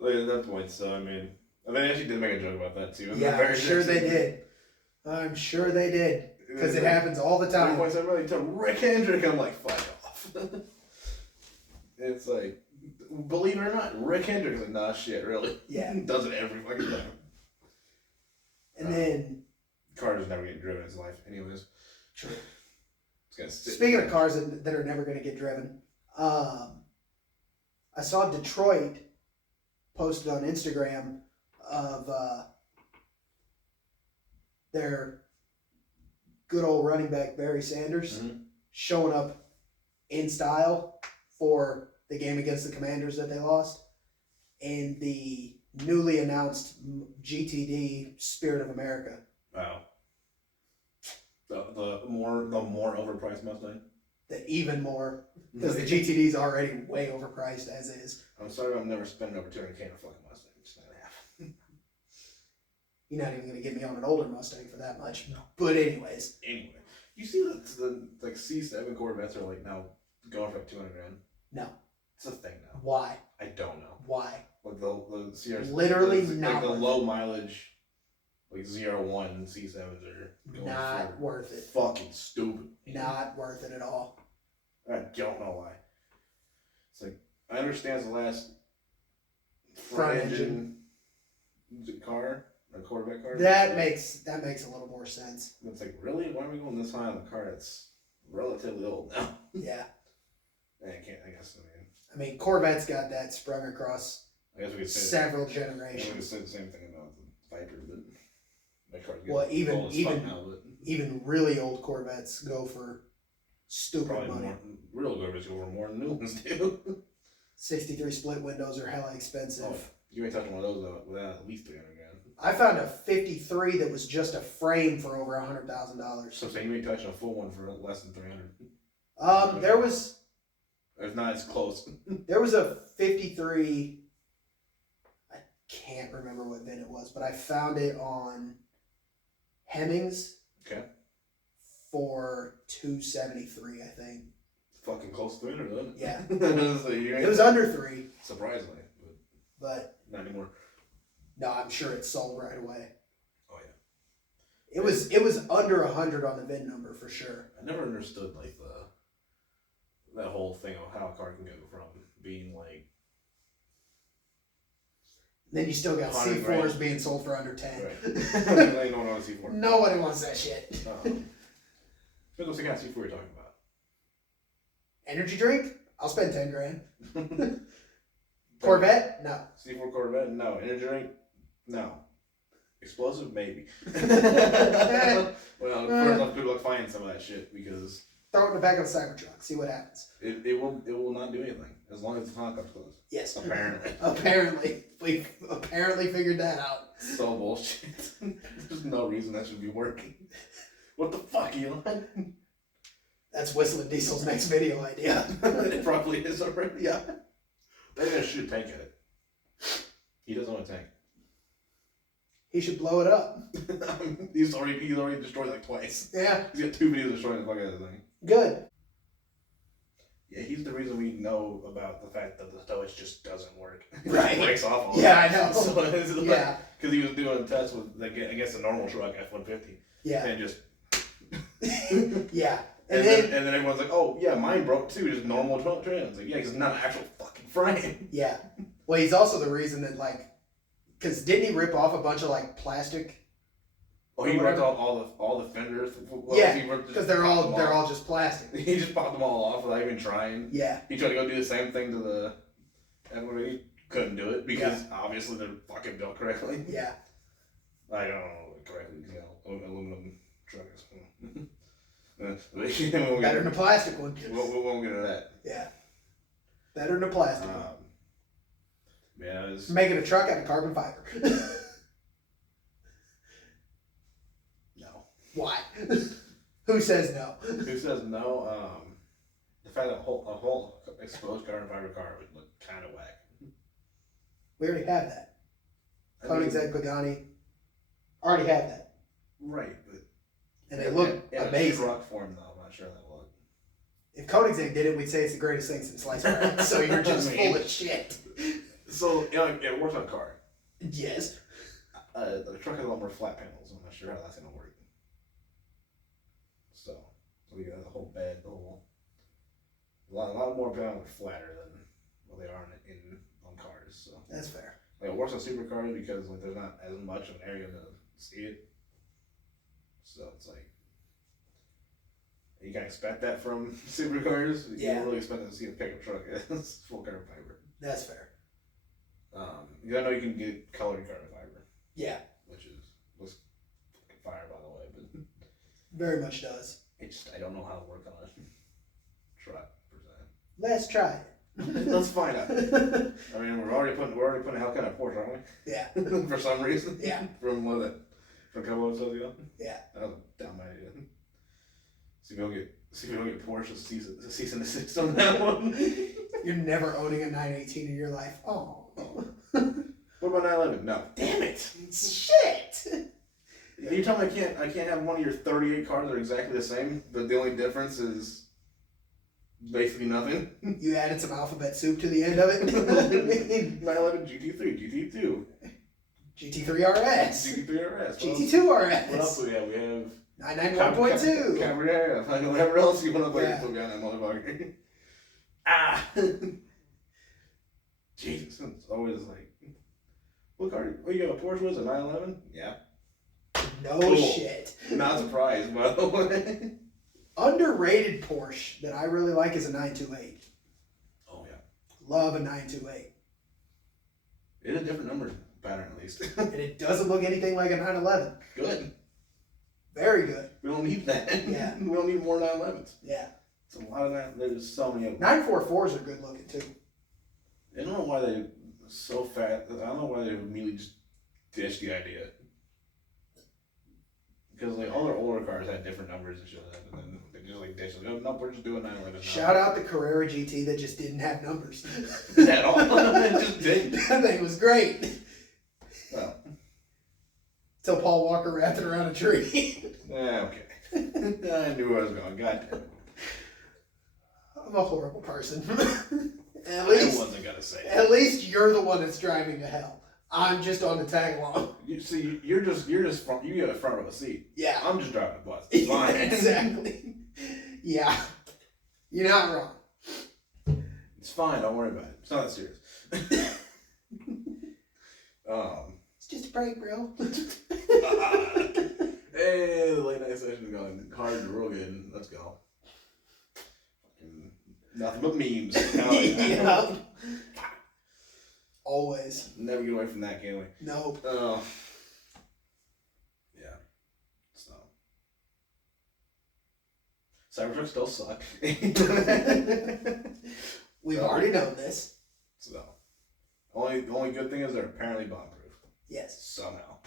Like at that point, so I mean, they actually did make a joke about that too. Yeah, I'm sure they did. I'm sure they did. Because it happens all the time. Points I really to Rick Hendrick. I'm like, fuck off. It's like, believe it or not, Rick Hendrick is like, nah, shit, really. Yeah. Does it every fucking time. And then. Car does never get driven in his life, anyways. True. It's gonna sit Speaking of cars that are never going to get driven, I saw Detroit posted on Instagram of their good old running back Barry Sanders showing up in style for the game against the Commanders that they lost, and the newly announced GTD Spirit of America. Wow. The more overpriced Mustang. The even more, because the GTD's already way overpriced as is. I'm sorry, I'm never spending over $200K on a fucking Mustang. It's not half. You're not even going to get me on an older Mustang for that much. No. But anyways. Anyway, you see the like C7 Corvettes are like now going for like $200,000. No. It's a thing now. Why? I don't know. Why? Like the CRs. Literally like not. Like the low mileage, like 01 C7s are going not worth it. Fucking stupid. Not worth it at all. I don't know why. It's like, I understand it's the last front engine car, a Corvette car. That makes a little more sense. It's like, really? Why are we going this high on the car that's relatively old now? Yeah. I guess. I mean, Corvette's got that sprung across I guess we could say several we generations. could say the same thing about the Viper, but that car's Well, getting old as fuck now, but even really old Corvettes go for stupid probably money. more, real Corvettes go for more than new ones do. 63 split windows are hella expensive. Oh, you ain't touching one of those without at least $300,000. I found a 53 that was just a frame for over $100,000. So saying you ain't touching a full one for less than $300. There was It's not as close. There was a 53, I can't remember what VIN it was, but I found it on Hemmings. Okay. For $273, I think. Fucking close to $300, then. Yeah. So it was under $3. Surprisingly. But not anymore. No, I'm sure it sold right away. Oh yeah. It was under 100 on the VIN number for sure. I never understood like that whole thing of how a car can go from being like. Then you still got C4s grand. being sold for under 10. Right. I don't want to C4. Nobody wants that shit. Depends what kind of C4 you're talking about. Energy drink? I'll spend 10 grand. Corvette? No. C4 Corvette? No. Energy drink? No. Explosive? Maybe. Well, first off, good luck finding some of that shit because. Throw it in the back of a Cybertruck. See what happens. It will not do anything as long as the tongue comes close. Yes. Apparently. Apparently. We apparently figured that out. So bullshit. There's no reason that should be working. What the fuck, Elon? That's Whistling Diesel's next video idea. It probably is already. Yeah. They're gonna shoot a tank at it. He doesn't want a tank. He should blow it up. He's already destroyed like twice. Yeah. He's got 2 videos destroying the fuck out of the thing. Good. Yeah, he's the reason we know about the fact that the stowage just doesn't work. Right. It breaks off all the Yeah, time. I know. So it's like, Yeah. Because he was doing tests with, I guess, a normal truck, F-150. Yeah. And just. Yeah. And then everyone's like, oh, yeah, mine broke too, just normal trans. It's like, yeah, because it's not an actual fucking frame. Yeah. Well, he's also the reason that, like, because didn't he rip off a bunch of, like, plastic? Oh, he ripped all the fenders. Well, yeah, because they're all just plastic. He just popped them all off without even trying. Yeah. He tried to go do the same thing to the F-150. Couldn't do it because obviously they're fucking built correctly. Yeah. I don't know correctly, aluminum trucks. Better than a plastic one. We won't get into that. Yeah. Better than a plastic one. Yeah, it was... Making a truck out of carbon fiber. No. Why? Who says no? Who says no? The fact that a whole exposed carbon fiber car would look kind of whack. We already have that. Koenigsegg, Pagani already have that. Right, but... And they look amazing. In truck form, though, I'm not sure that will. If Koenigsegg did it, we'd say it's the greatest thing since sliced bread. So you're just full of shit. So, it works on a car. Yes. The truck has a lot more flat panels. I'm not sure how that's going to work. So, we got the whole bed, a lot more panels are flatter than what they are on cars. So that's fair. Like, it works on supercars because like there's not as much of an area to see it. So it's like you can expect that from supercars. You don't really expect to see a pickup truck as full carbon fiber. That's fair. I know you can get colored carbon fiber. Yeah. Which looks fucking fire, by the way, but very much does. I don't know how to work on a truck per se. Let's try it. Let's find out. I mean, we're already putting a Hellcat on Porsche, aren't we? Yeah. For some reason. Yeah. From a couple of episodes ago. Yeah. That was a dumb idea. See if we don't get Porsche cease and desist on that one. You're never owning a 918 in your life. Oh. What about 911? No. Damn it! Shit! You tell me I can't have one of your 38 cars that are exactly the same, but the only difference is basically nothing. You added some alphabet soup to the end of it. 911 GT3, GT2. GT3 RS. GT3 RS. GT2 RS. What else do we have? We have 991.2. Cabrera. Whatever else you want to put on that motherfucker. Jesus, it's always like, what car? Oh, you got a Porsche? Was it 911? Yeah. No cool. Shit. Not surprised, by the way. Underrated Porsche that I really like is a 928. Oh yeah. Love a 928. It's a different number pattern at least. And it doesn't look anything like a 911. Good. Very good. We don't need that. Yeah. We don't need more 911s. Yeah. It's a lot of that. There's so many of them. 944s are good looking too. I don't know why they're so fat. I don't know why they immediately just ditched the idea. Because like all their older cars had different numbers and shit, and then they just like ditched it. No, we're just doing 911. Shout out the Carrera GT that just didn't have numbers. At all. It just didn't. That thing was great. Well. Till Paul Walker wrapped it around a tree. Yeah, okay. I knew where I was going. God damn it. I'm a horrible person. I wasn't gonna say it. At least you're the one that's driving to hell. I'm just on the tag along. You see, you get a front row seat. Yeah. I'm just driving the bus. It's fine. Exactly. Yeah. You're not wrong. It's fine. Don't worry about it. It's not that serious. It's just a prank, bro. Hey, the late night session is going hard and real good. Let's go. Nothing but memes. Yeah. Always. Never get away from that, can we? Nope. Yeah. So. Cybertrucks still suck. We've already known this. So. Only good thing is they're apparently bomb-proof. Yes. Somehow.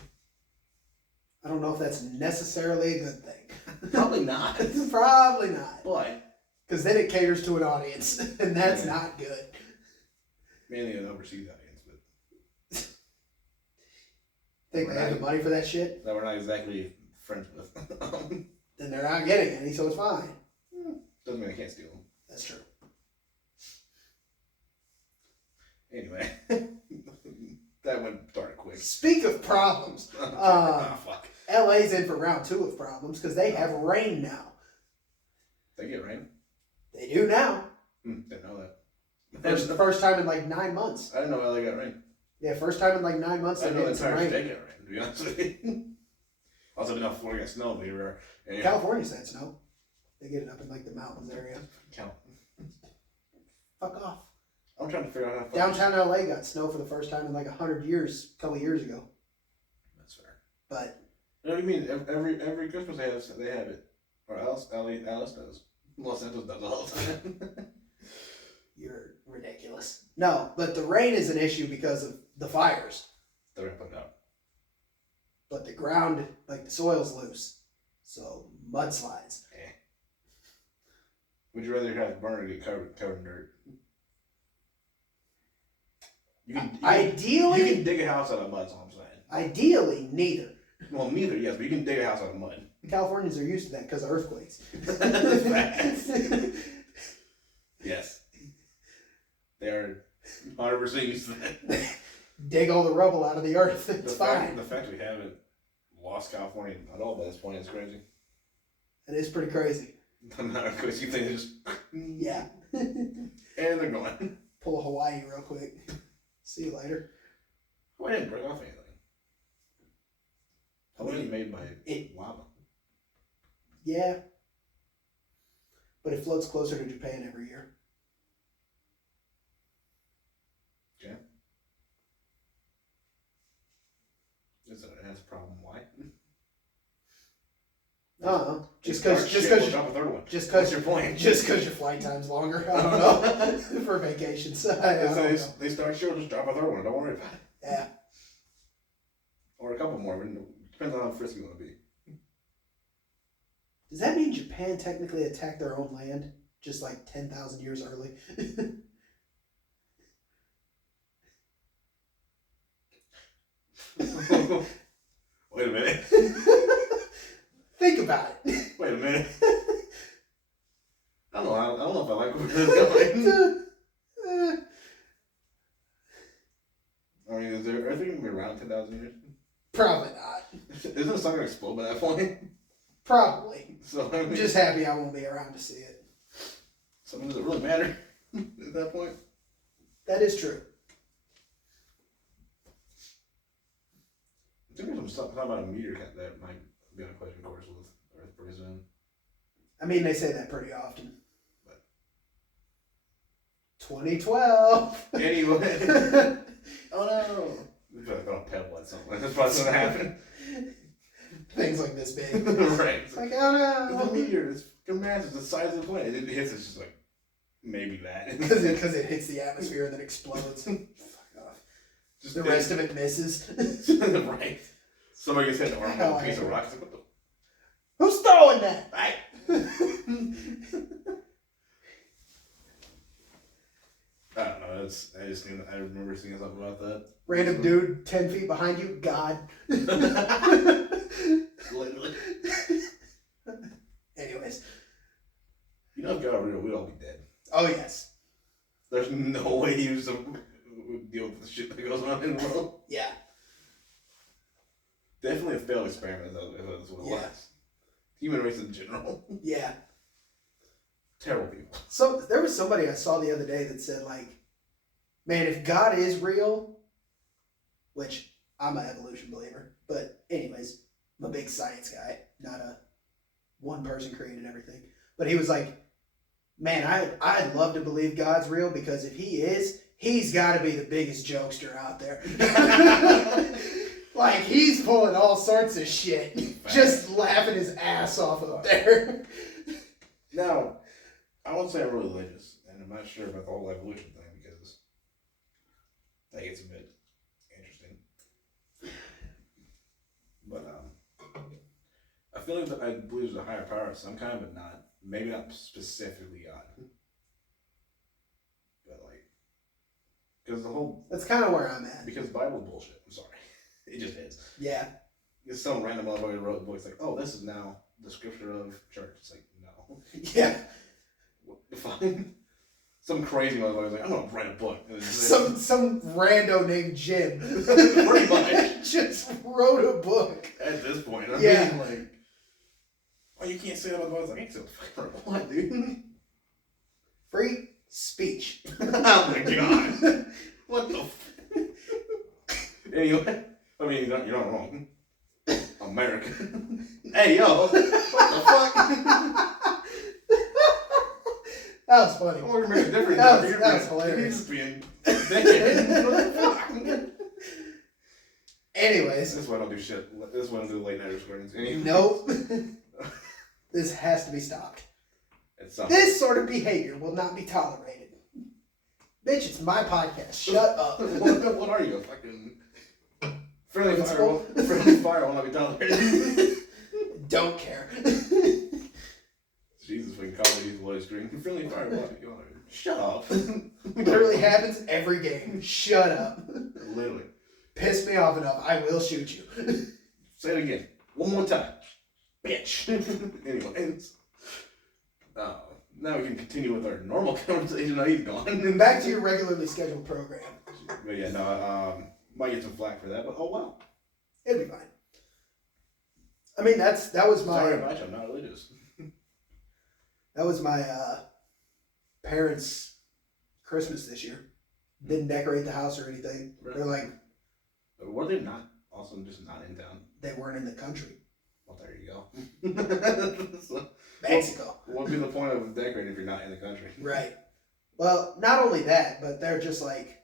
I don't know if that's necessarily a good thing. Probably not. Probably not. But. Because then it caters to an audience, and that's not good. Mainly an overseas audience, but. Think they have the money for that shit? That we're not exactly friends with. Then they're not getting any, so it's fine. Doesn't mean I can't steal them. That's true. Anyway. That went started quick. Speak of problems. Fuck. LA's in for round 2 of problems because they have rain now. They get rain? They do now. Didn't know that. The first time in like 9 months. I didn't know LA got rain. Yeah, first time in like 9 months. I They're didn't know getting the some entire rain. state got rain, to be honest with you. Also, didn't know Florida got snow, but you were. Anyway. California's had snow. They get it up in like the mountains area. Count. Fuck off. I'm trying to figure out how. Downtown LA got snow for the first time in like 100 years, a couple years ago. That's fair. But. You know what I mean? Every Christmas they have it. Or Alice does. Los Angeles does all the time. You're ridiculous. No, but the rain is an issue because of the fires. They're gonna put it out. But the ground, like the soil's loose. So mudslides. Would you rather have a burner get covered in dirt? Ideally, you can dig a house out of mud, is all I'm saying. Ideally, neither. Well, neither, yes, but you can dig a house out of mud. Californians are used to that because of earthquakes. Yes. They are 100% used to that. Dig all the rubble out of the earth. It's fine. The fact we haven't lost California at all by this point is crazy. It is pretty crazy. Not earthquakes, you think they just... Yeah. And they're gone. Pull a Hawaii real quick. See you later. Hawaii didn't break off anything. Hawaii made by lava. Yeah. But it floats closer to Japan every year. Okay. That's a problem. Why? Just because drop a third one. Just What's because your point? Just because your flight time's longer. I don't know. For vacations. They start short, just drop a third one. Don't worry about it. Yeah. Or a couple more. Depends on how frisky you want to be. Does that mean Japan technically attacked their own land just like 10,000 years early? Wait a minute. Think about it. Wait a minute. I don't know if I like where this is going. I mean, is there Earth going to be around 10,000 years? Probably not. Isn't the sun going to explode by that point? Probably. So I mean, I'm just happy I won't be around to see it. So does it really matter at that point? That is true. I think there's something about a meteor that might be on a question course with Earth pretty soon. I mean, they say that pretty often. But 2012. Anyway. Oh no. We feel like on a pebble at some point. That's probably going to happen. Things like this big. Right. It's like, oh no. It's a meteor. It's massive. It's the size of the planet. It hits. It's just like maybe that. Because it hits the atmosphere and then explodes. Fuck off. Just the rest of it misses. Right. Somebody gets hit in the arm with a piece of rock. It's like, what the? Who's throwing that? Right. I don't know. I remember seeing something about that. Random dude 10 feet behind you. God. Literally. Anyways. You know, if God were real, we'd all be dead. Oh, yes. There's no way he would deal with the shit that goes on in the world. Yeah. Definitely a failed experiment, if that's what it was. Human race in general. Yeah. Terrible people. So there was somebody I saw the other day that said, like, man, if God is real, which I'm an evolution believer, but anyways, I'm a big science guy, not a one person created everything. But he was like, man, I'd love to believe God's real because if he is, he's got to be the biggest jokester out there. Like, he's pulling all sorts of shit, just laughing his ass off up there. Now, I won't say I'm religious, and I'm not sure about the whole evolution thing because that gets a bit interesting. But I feel like I believe there's a higher power of some kind, but maybe not specifically God. But like, because the whole That's kind of where I'm at. Because the Bible's bullshit. I'm sorry, it just is. Yeah. It's some random motherfucker wrote a book. It's like, oh, this is now the scripture of church. It's like, no. Yeah. Fine. Some crazy motherfucker's like, I'm gonna write a book. Some rando named Jim. Pretty much. Just wrote a book. At this point, I Yeah. mean, like, oh, you can't say that about God. I can't say what, dude? Free speech. Oh my god. What the Anyway, I mean, you're not wrong. America. Hey, yo. What the fuck? That was funny. Oh, we're gonna make a difference. That was hilarious. Being what the fuck? Anyways. This is why I don't do shit. This is why I don't do late night recordings. Nope. This has to be stopped. This sort of behavior will not be tolerated. Bitch, it's my podcast. Shut up. What are you, a fucking friendly Principal? fire? Friendly fire will not be tolerated. Don't care. Jesus, fucking comedy voice screen. Friendly fire will not be tolerated. Shut up. Literally happens every game. Shut up. Literally. Piss me off enough. I will shoot you. Say it again. One more time. Bitch. Anyways. Now we can continue with our normal conversation. Now he's gone. And back to your regularly scheduled program. But yeah, no, might get some flack for that, but oh well. It'll be fine. I mean, that was my... Sorry about you, I'm not religious. That was my parents' Christmas this year. Didn't decorate the house or anything. Right. They're like... Were they not also just not in town? They weren't in the country. Well, there you go. So, Mexico. what would be the point of decorating if you're not in the country? Right. Well, not only that, but they're just like,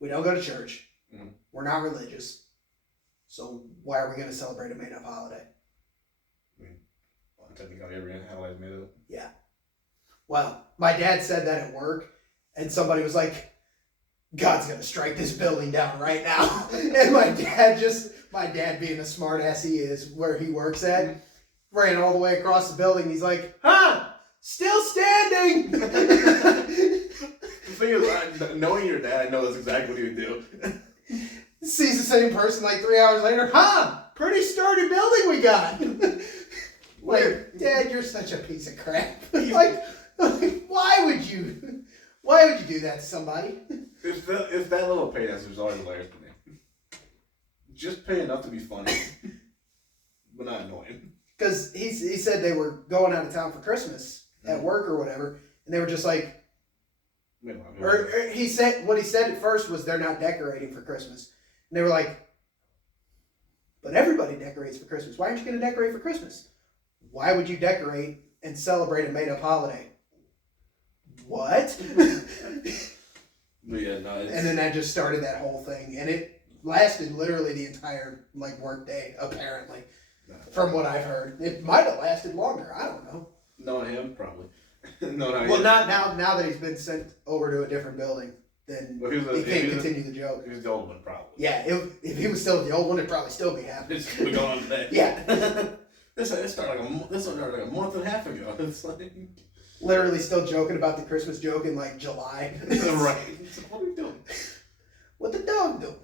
we don't go to church. Mm-hmm. We're not religious. So why are we going to celebrate a made-up holiday? I mean, technically every holiday is made up. Yeah. Well, my dad said that at work, and somebody was like, God's going to strike this building down right now. And my dad being a smart ass he is, where he works at, ran all the way across the building. He's like, still standing. The thing is, knowing your dad, I know that's exactly what he would do. Sees the same person like 3 hours later. Pretty sturdy building we got. Like, Dad, you're such a piece of crap. like, why would you do that to somebody? If that little pay answer is always hilarious to me. Just pay enough to be funny, but not annoying. Because he said they were going out of town for Christmas at work or whatever, and they were just like, or he said what he said at first was they're not decorating for Christmas, and they were like, but everybody decorates for Christmas. Why aren't you going to decorate for Christmas? Why would you decorate and celebrate a made-up holiday? What? Yeah, no, and then that just started that whole thing, and it lasted literally the entire work day, apparently. From what I've heard, it might have lasted longer. I don't know. Knowing him, probably. No, well, not now. Now that he's been sent over to a different building, then he can't continue the joke. He was the old one, probably. Yeah, if he was still the old one, it'd probably still be happening. It's going on today. Yeah. This started like a month and a half ago. It's like literally still joking about the Christmas joke in July. Right. What are we doing? What the dog do?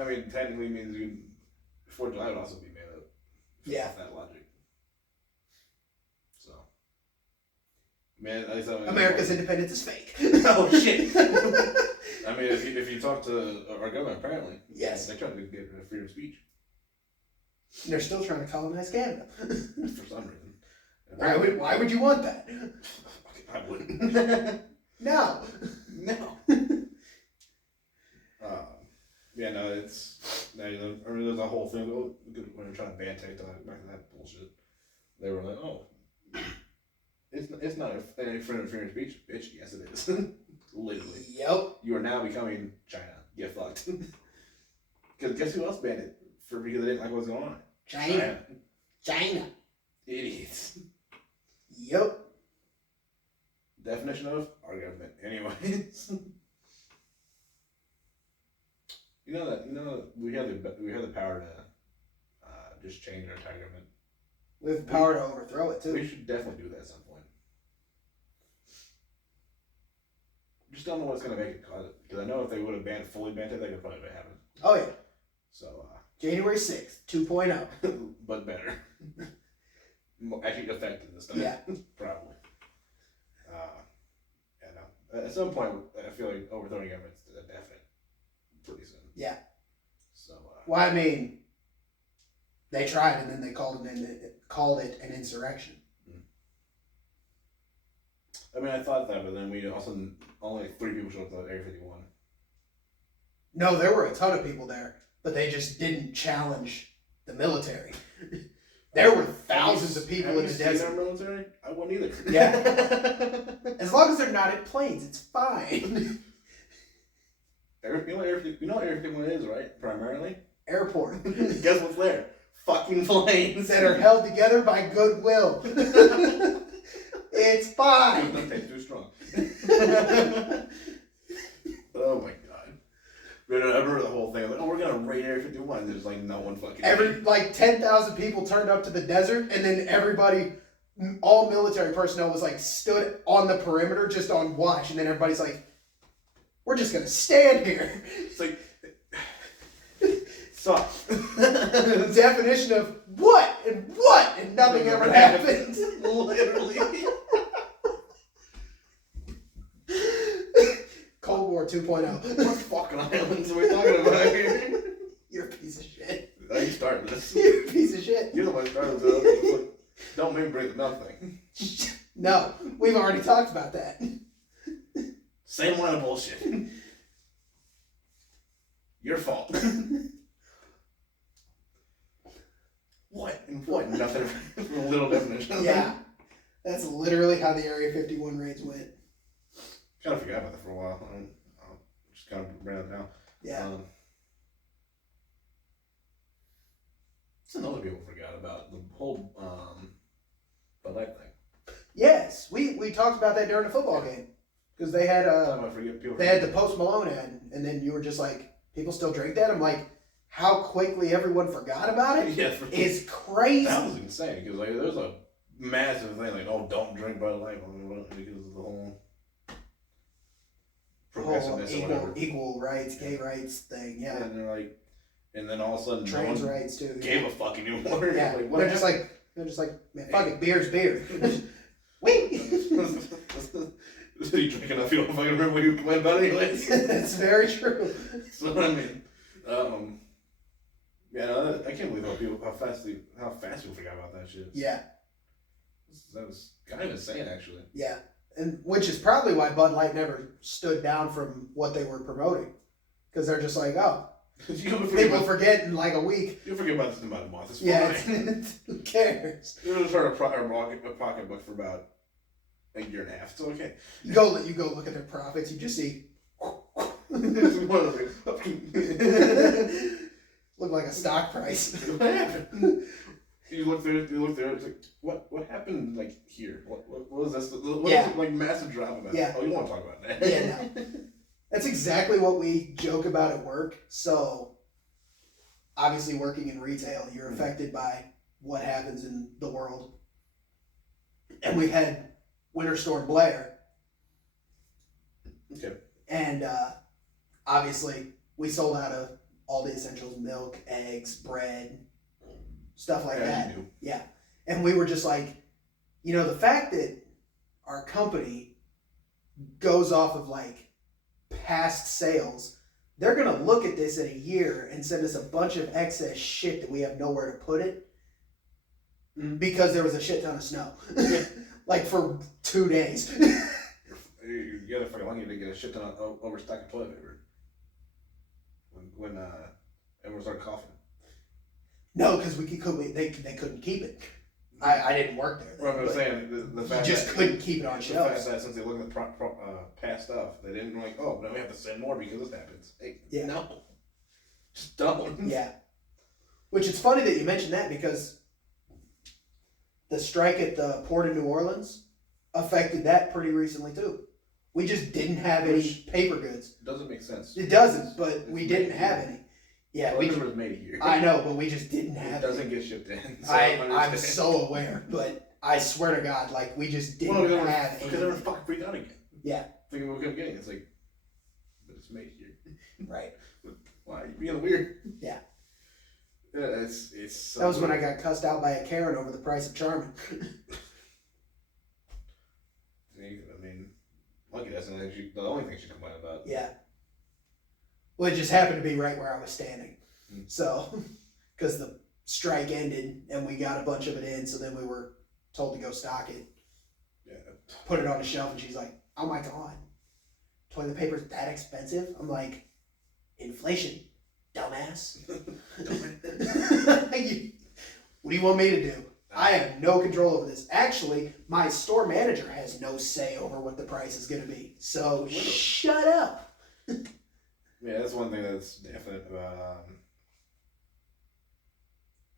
I mean, technically means you 4th of July would also be made up. Yeah. That logic. So, man, America's independence is fake. Oh shit. I mean, if you talk to our government, apparently, yes, they try to get rid of freedom of speech. They're still trying to colonize Canada. For some reason. Why would you want that? I wouldn't. No. Yeah, no, it's. I mean, there's a whole thing when they're trying to ban TikTok, back to that bullshit. They were like, oh, it's not a freedom of speech, bitch. Yes, it is. Literally. Yep. You are now becoming China. Get fucked. Because guess who else banned it? Because they didn't like what's going on. China. Idiots. Yep. Definition of our government. Anyways. You know that we have the power to just change our entire government. We have the power to overthrow it too. We should definitely do that at some point. Just don't know what's gonna make it cause it. Because I know if they would have fully banned it, that could probably have happened. Oh yeah. So January 6th, 2.0. But better. Actually effective this time. Yeah. Probably. Yeah, no. At some point, I feel like overthrowing government's a definite pretty soon. Yeah. So. Well, I mean, they tried and then they called it an insurrection. I mean, I thought that, but then we also only 3 people showed up at Area 51. No, there were a ton of people there, but they just didn't challenge the military. There were thousands of people in the desert. Our military? I wouldn't either. Yeah. As long as they're not in planes, it's fine. You know what Area 51 is, right? Primarily? Airport. Guess what's there? Fucking planes. That are held together by goodwill. It's fine. Don't take too strong. people turned up to the desert, and then everybody, all military personnel was like stood on the perimeter just on watch, and then everybody's like, we're just gonna stand here. It's like, suck. Definition of what, and nothing ever happened. Literally. Cold War 2.0. What fucking islands are we talking about here? You're a piece of shit. I ain't starting this. You're a piece of shit. You're the one starting this. Don't make me bring nothing. No, we've already talked about that. Same line of bullshit. Your fault. What? Nothing. A little definition. Yeah. That's literally how the Area 51 raids went. Kind of forgot about that for a while. I'll just kind of bring it down. Yeah. Something other people forgot about. The whole Bud Light thing. Yes, we talked about that during the football game. Because they had the Post Malone ad, and then you were just like, people still drink that? I'm like, how quickly everyone forgot about it is crazy. That was insane, because like, there's a massive thing, like, oh, don't drink Bud Light because of the whole progressiveness or whatever. Equal rights, gay rights thing, yeah. And they're like, and then all of a sudden, trans no one rights too. gave a fuck anymore. Yeah, like, they're just like, man, fuck it, beer's beer. Wait. So you drink enough, you don't fucking remember what you complained about anyways. That's very true. So I mean, yeah, no, I can't believe how fast people forgot about that shit. Yeah. That was kind of insane, actually. Yeah, and which is probably why Bud Light never stood down from what they were promoting, because they're just like, oh, people forget in like a week. You'll forget about this in about a month. It's fine. Who cares? You're gonna start a pocketbook for about a year and a half. It's okay. You go look at their profits. You just see. Look like a stock price. What happened? You look there. It's like, what happened? Like here, what was this? What was it, like massive drop about? Yeah. Oh, you want to talk about that? Yeah, no. That's exactly what we joke about at work. So, obviously, working in retail, you're affected by what happens in the world. And we had Winter Storm Blair. Okay. And obviously, we sold out of all the essentials: milk, eggs, bread, stuff like that. Yeah. And we were just like, the fact that our company goes off of like past sales, they're going to look at this in a year and send us a bunch of excess shit that we have nowhere to put it because there was a shit ton of snow. Like for 2 days. You gotta fucking lucky to get a shit ton of overstock of toilet paper. When everyone started coughing. No, because they couldn't keep it. I didn't work there. Well, I'm saying the fact you just couldn't keep it on shelves. The fact that since they looked at past stuff, they didn't like, oh, now we have to send more because this happens. Hey, yeah. No, just don't. Yeah. Which it's funny that you mentioned that because the strike at the port of New Orleans affected that pretty recently too. We just didn't have any paper goods. Doesn't make sense. It doesn't, but we didn't have any. Yeah, we was made here. I know, but we just didn't have it. Doesn't get shipped in. So I'm so aware, but I swear to God, like we just didn't have anything. Because they were fucking freaked out again. Yeah. Thinking we kept getting it. It's like, but it's made here. Right. Why? You're being weird. Yeah. It's so that was weird. when I got cussed out by a Karen over the price of Charmin. I mean, lucky that's the only thing she complained about. Yeah. Well, it just happened to be right where I was standing. So, because the strike ended and we got a bunch of it in, so then we were told to go stock it. Yeah. Put it on the shelf, and she's like, oh my God, toilet paper's that expensive? I'm like, inflation, dumbass. What do you want me to do? I have no control over this. Actually, my store manager has no say over what the price is going to be. So, shut up. Yeah, that's one thing that's definite about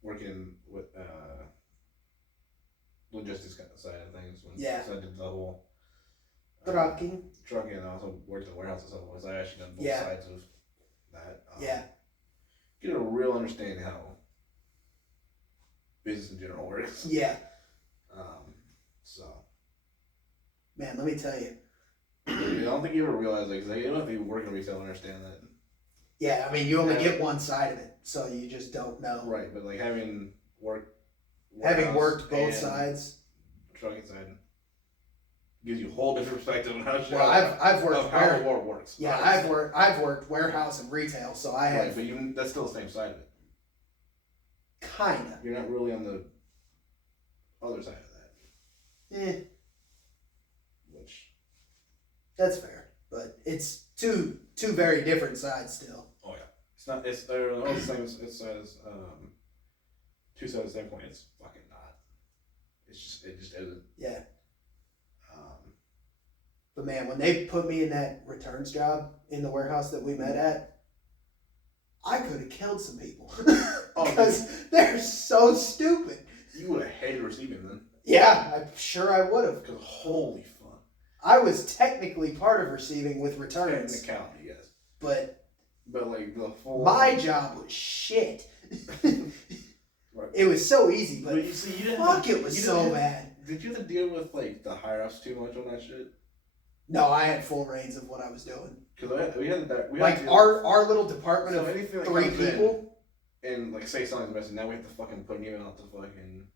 working with logistics kind of side of things. So I did the whole trucking, and I also worked in the warehouse and stuff. So I actually done both sides of that. Get a real understanding how business in general works. Yeah. So. Man, let me tell you. I don't think you ever realize that, because you don't have to work in retail to understand that. Yeah, I mean, you only get one side of it, so you just don't know. Right, but like having worked both sides, trucking side gives you a whole different perspective on how I've worked how the war works. Yeah, I've worked warehouse and retail, so I have. Right, but even that's still the same side of it. Kinda. You're not really on the other side of that. Which. That's fair, but it's two very different sides still. Oh yeah, it's not. They're all the same. It says two sides of the same coin. It's fucking not. It just isn't. Yeah. But man, when they put me in that returns job in the warehouse that we met at, I could have killed some people because they're so stupid. You would have hated receiving them. Yeah, I'm sure I would have. Because holy fuck. I was technically part of receiving with returns. Technicality, yes. But like the full. My job was shit. Right. It was so easy, but you see, it was so bad. Did you have to deal with like the higher ups too much on that shit? No, I had full reins of what I was doing. Because we had that. Our little department of anything 3 people. And like say something's missing, now we have to fucking put an email out to fucking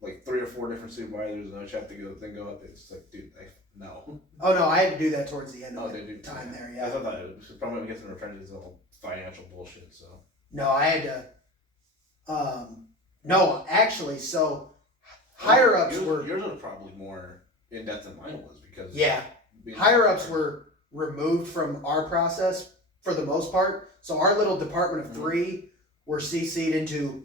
like 3 or 4 different supervisors, and I have to go up. It's like, dude, no. Oh no, I had to do that towards the end of the time there. Yeah. I thought it was probably when we get to returns, it's all financial bullshit. So. No, I had to. No, actually, so higher ups were. Yours was probably more in depth than mine was because. Yeah. Higher ups were removed from our process for the most part. So our little department of 3 were CC'd into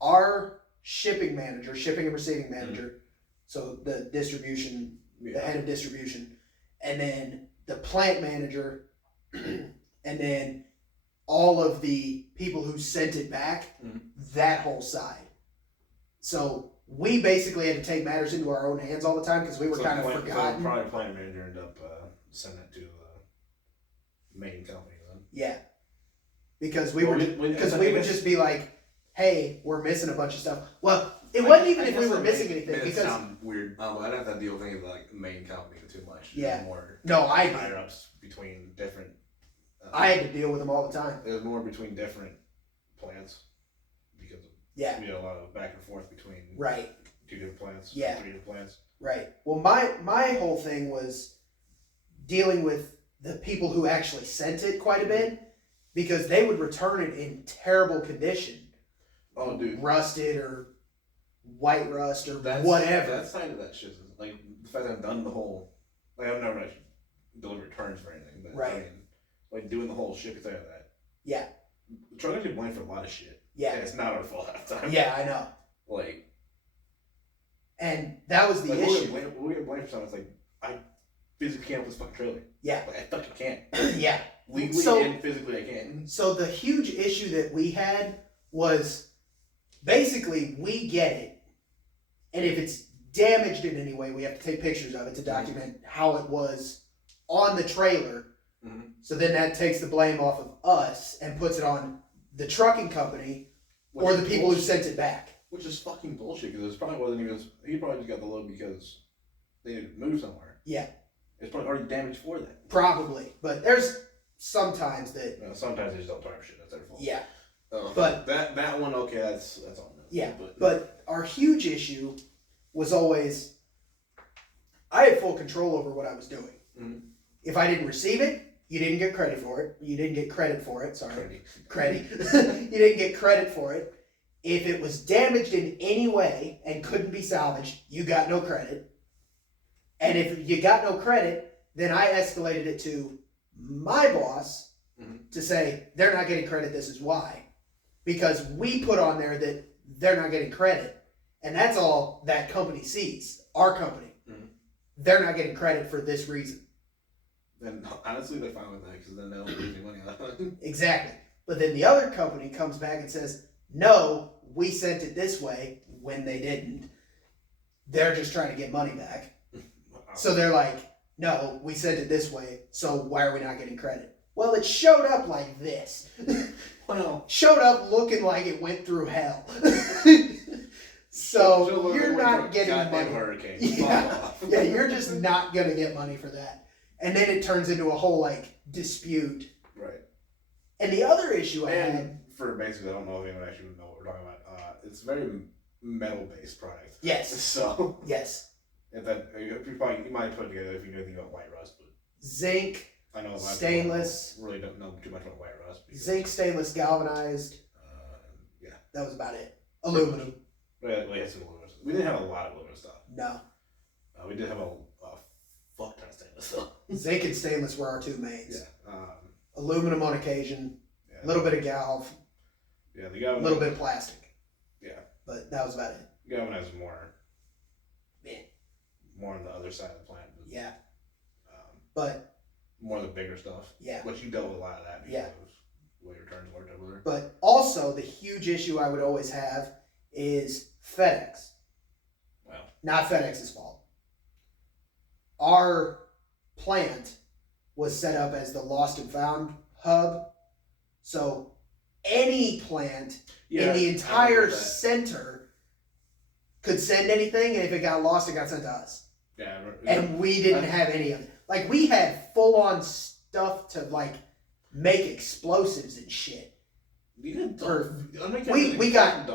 our shipping and receiving manager. So the distribution, the head of distribution, and then the plant manager, and then all of the people who sent it back, that whole side. So we basically had to take matters into our own hands all the time because we were kind of forgotten. So probably plant manager ended up sending it to the main company then. Yeah, because we would just be like, "Hey, we're missing a bunch of stuff." Well, it wasn't even if we were missing anything because sound weird. I don't have to deal with things like main company too much. Yeah. More. No, I higher ups between different. I had to deal with them all the time. It was more between different plants because we had a lot of back and forth between 2 different plants, 3 different plants. Right. Well, my whole thing was dealing with the people who actually sent it quite a bit because they would return it in terrible condition. Oh, dude. Rusted or white rust or whatever. That side of that shit is like the fact that I've done the whole. Like I've never actually delivered returns for anything, but I mean, like doing the whole shipping side of that. Yeah. Truckers get blamed for a lot of shit. Yeah. And it's not our fault half the time. Yeah, I know. Like. And that was the issue. We get blamed for something. It's like I physically can't open this fucking trailer. Yeah. Like I fucking can't. Yeah. Legally and physically I can't. So the huge issue that we had was basically we get it, and if it's damaged in any way, we have to take pictures of it to document how it was on the trailer. So then that takes the blame off of us and puts it on the trucking company or the people who sent it back. Which is fucking bullshit because it probably wasn't even. He probably just got the load because they needed to move somewhere. Yeah. It's probably already damaged for that. Probably, but there's sometimes that. Sometimes they just don't tarp shit. That's their fault. Yeah. But that one, okay, that's all. Yeah. But our huge issue was always I had full control over what I was doing. Mm-hmm. If I didn't receive it, you didn't get credit for it. You didn't get credit for it. Sorry. Credit. You didn't get credit for it. If it was damaged in any way and couldn't be salvaged, you got no credit. And if you got no credit, then I escalated it to my boss to say, they're not getting credit, this is why. Because we put on there that they're not getting credit. And that's all that company sees, our company. They're not getting credit for this reason. Then honestly, they're fine with that because then they don't lose any money on it. Exactly. But then the other company comes back and says, no, we sent it this way when they didn't. They're just trying to get money back. So they're like, no, we sent it this way, so why are we not getting credit? Well, it showed up like this. Well, showed up looking like it went through hell. So you're not getting money. Hurricane. Yeah, you're just not gonna get money for that. And then it turns into a whole like dispute. Right. And the other issue I had for basically, I don't know if anyone actually would know what we're talking about. It's a very metal based product. Yes. So yes. If you might put it together if you know anything about white rust, but zinc. I know a lot stainless. Of people really don't know too much about white rust. Zinc, stainless, galvanized. Yeah. That was about it. Aluminum. We had some aluminum. We didn't have a lot of aluminum stuff. No. We did have a fuck ton of stainless though. Zinc and stainless were our two mains. Yeah. Aluminum on occasion. A little bit of galv. Yeah, the galvanized. A little bit of plastic. Yeah. But that was about it. Galvanized is more. Yeah. More on the other side of the plant. Yeah. But. More of the bigger stuff. Yeah. Which you dealt with a lot of that because of the way your turns worked over there. But also, the huge issue I would always have is FedEx. Well. Not FedEx's fault. Our plant was set up as the lost and found hub. So any plant in the entire center could send anything, and if it got lost, it got sent to us. Yeah. And we didn't have any of it. Like, we had full-on stuff to, like, make explosives and shit. We got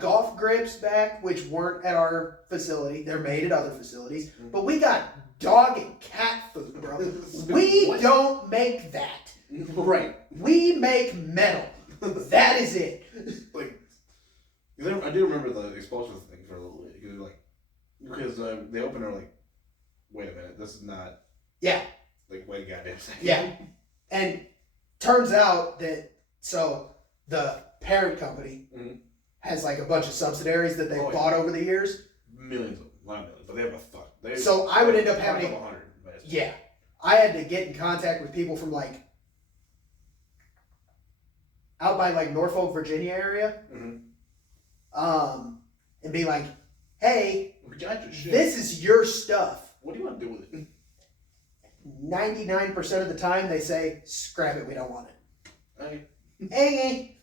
golf grips back, which weren't at our facility. They're made at other facilities. But we got dog and cat food, bro. We don't make that. Right. We make metal. That is it. Like, I do remember the explosive thing for a little bit. Because they opened there like, wait a minute, this is not. Yeah. Like, wait a goddamn second. Yeah. And turns out that, so the parent company has like a bunch of subsidiaries that they've bought over the years. Millions of them. A lot of millions. But they have a fuck. So I would end up having. 100. Yeah. I had to get in contact with people from like. Out by like Norfolk, Virginia area. And be like, hey, this is your stuff. What do you want to do with it? 99% of the time they say, scrap it, we don't want it. Hey.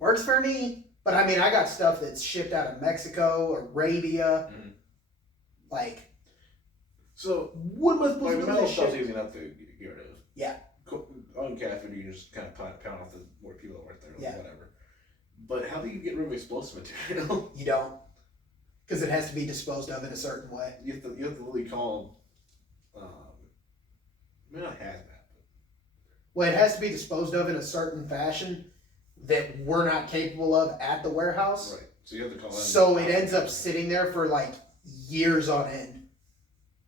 Works for me. But I mean, I got stuff that's shipped out of Mexico, Arabia. Like. So, what am I supposed to do with metal this stuff's shit? easy enough to get rid of. Yeah. On cat food, you can just kind of pound off the more people that work there or whatever. But how do you get rid of explosive material? You don't. Because it has to be disposed of in a certain way. You have to really call, maybe not hazmat. Well, it has to be disposed of in a certain fashion that we're not capable of at the warehouse. Right. So you have to call that. So it ends up sitting there for like years on end.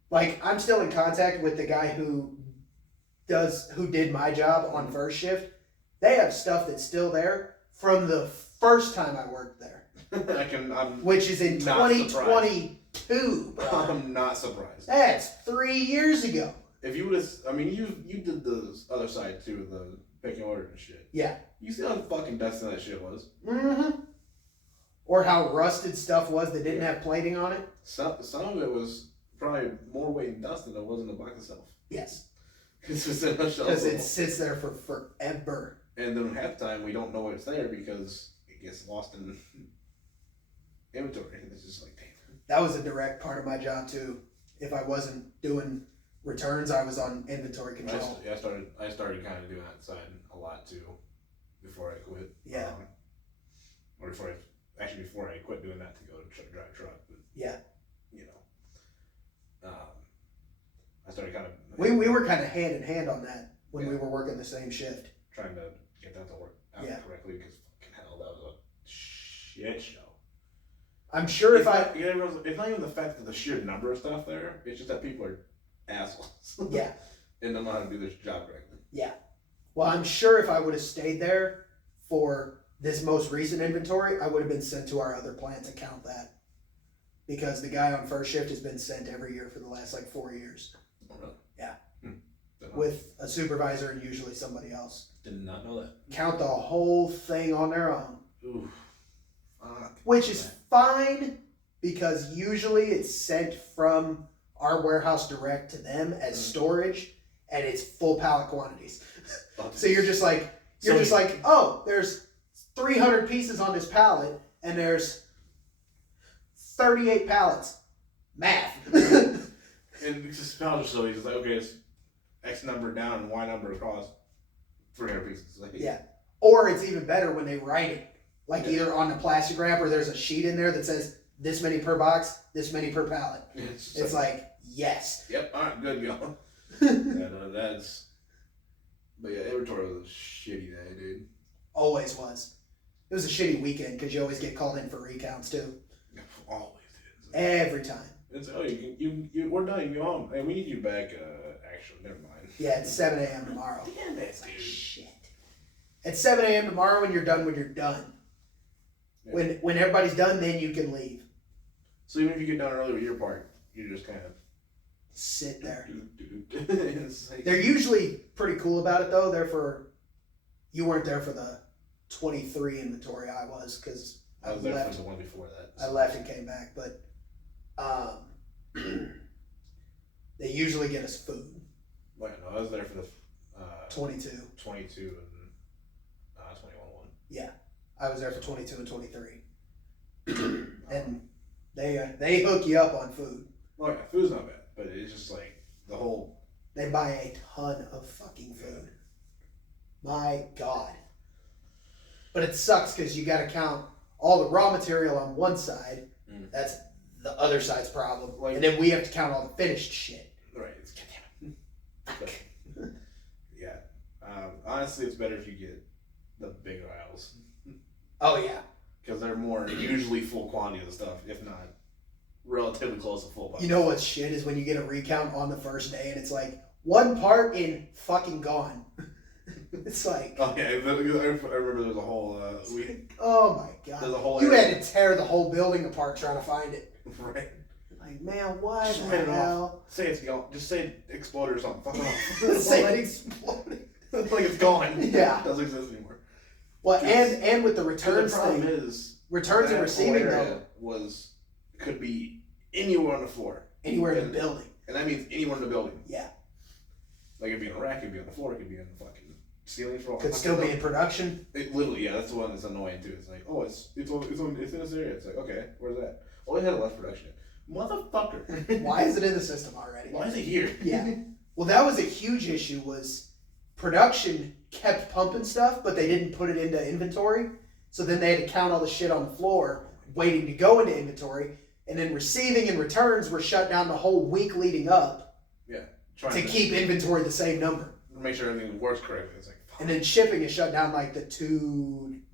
Like, I'm still in contact with the guy who did my job on first shift. They have stuff that's still there from the first time I worked there. Which is in 2022. I'm not surprised. That's 3 years ago. If you would have, I mean, you did the other side too, the picking order and shit. Yeah. You see how fucking dusty that shit was? Or how rusted stuff was that didn't have plating on it. Some of it was probably more weight and dust than it was in the box itself. Yes. Because it sits there for forever. And then half the time we don't know it's there because it gets lost in inventory. It's just like, damn. That was a direct part of my job too. If I wasn't doing returns, I was on inventory control. I started kind of doing that side a lot too before I quit. Yeah. Or before I quit doing that to go to drive truck. But, yeah. You know. I started kind of. We were kind of hand in hand on that when we were working the same shift. Trying to get that to work out correctly because fucking hell, that was a shit show. I'm sure it's not even the fact that the sheer number of stuff there, it's just that people are assholes. Yeah. And don't know how to do their job correctly. Yeah. Well, I'm sure if I would have stayed there for this most recent inventory, I would have been sent to our other plant to count that. Because the guy on first shift has been sent every year for the last like 4 years. Oh, really? Yeah. With a supervisor and usually somebody else. Did not know that. Count the whole thing on their own. Ooh. Fuck. Which is fine because usually it's sent from our warehouse direct to them as storage and it's full pallet quantities. So you're just like, oh, there's 300 pieces on this pallet and there's 38 pallets. Math. And it's just so easy. It's like, okay, it's X number down and Y number across. 300 pieces. Like, Yeah. Or it's even better when they write it. Like either on the plastic wrap or there's a sheet in there that says this many per box, this many per pallet. It's like, yes. Yep, alright, good, y'all. Yeah, no, that's... But yeah, inventory was a shitty day, dude. Always was. It was a shitty weekend because you always get called in for recounts too. Always did. Every time. It's we're done. You can go home. Hey, we need you back. Actually, never mind. Yeah, it's 7 a.m. tomorrow. Damn it, it's like, dude. shit. It's 7 a.m. tomorrow when you're done. Yeah. When everybody's done, then you can leave. So even if you get done early with your part, you just kind of sit there. Like, they're usually pretty cool about it though. You weren't there for the 23 inventory. I was because I was there for the one before that. So. I left and came back, but they usually get us food. Well, no, I was there for the 22 and 21 one. Yeah, I was there for 22 and 23, and they hook you up on food. Well, yeah, food's not bad, but it's just like the whole. They buy a ton of fucking food. My God. But it sucks because you got to count all the raw material on one side. That's the other side's problem. Like, and then we have to count all the finished shit. Right. It's yeah. Honestly, it's better if you get the big aisles. Oh, yeah. Because they're more usually full quantity of the stuff, if not relatively close to full box. You know what's shit is when you get a recount on the first day and it's like, one part in fucking gone. It's like... Oh, yeah. I remember there was a whole... oh, my God. There's a whole you had to tear the whole building apart trying to find it. Right. Like, man, why just the hell? Say it's gone. Just say it exploded or something. Fuck it off. Say it exploded. Like it's gone. Yeah. It doesn't exist anymore. Well, and with the returns the problem thing... is... Returns and receiving, though... Could be anywhere on the floor. Anywhere in the building. And that means anywhere in the building. Yeah. Like, it could be on a rack, it could be on the floor, it could be on the fucking ceiling for all. Could still be in production. It literally, yeah, that's the one that's annoying too. It's like, oh, it's in this area. It's like, okay, where's that? Oh, it had less production. Motherfucker. Why is it in the system already? Why is it here? Yeah. Well, that was a huge issue. Was production kept pumping stuff, but they didn't put it into inventory. So then they had to count all the shit on the floor, waiting to go into inventory, and then receiving and returns were shut down the whole week leading up. Yeah. To keep inventory the same number. Make sure everything works correctly. It's like, and then shipping is shut down like 1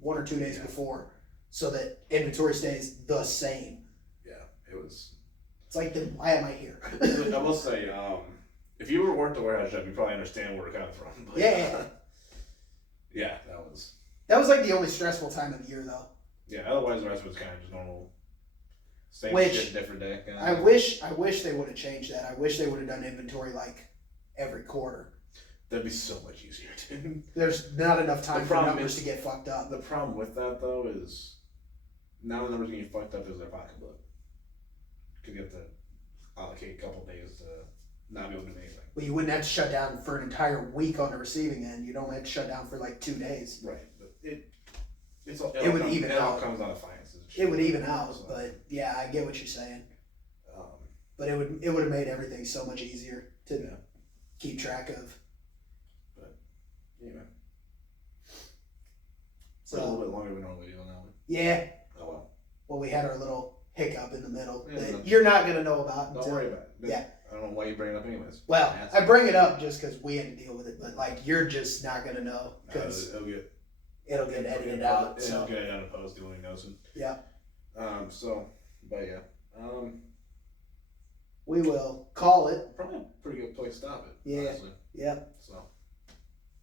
or 2 days before, so that inventory stays the same. Yeah, it was. It's like, then why am I here? I will say, if you were worked the warehouse job, you probably understand where it comes from. But, yeah. Yeah, that was. That was like the only stressful time of the year, though. Yeah, otherwise the rest was kind of just normal. Same shit, different day. I wish they would have changed that. I wish they would have done inventory like every quarter. That'd be so much easier, dude. There's not enough time for numbers to get fucked up. The problem with that, though, is now the numbers getting fucked up is their pocketbook. Because you have to allocate a couple days to not be able to do anything. Well, you wouldn't have to shut down for an entire week on the receiving end. You'd only have to shut down for like 2 days. Right. But it would even out. It all comes out of finances. It would even out, but yeah, I get what you're saying. But it would have made everything so much easier to keep track of. But anyway, so a little bit longer than we normally do on that one. Yeah. Oh well. Well, we had our little hiccup in the middle Yeah, that you're not gonna know about. Don't worry about it. Yeah. I don't know why you bring it up anyways. Well, I bring it up just because we had to deal with it, but like you're just not gonna know because it'll get edited out. It'll get edited out in post. You only know some. Yeah. So, but yeah. We will call it. Probably a pretty good place to stop it. Yeah. Honestly. Yep. So.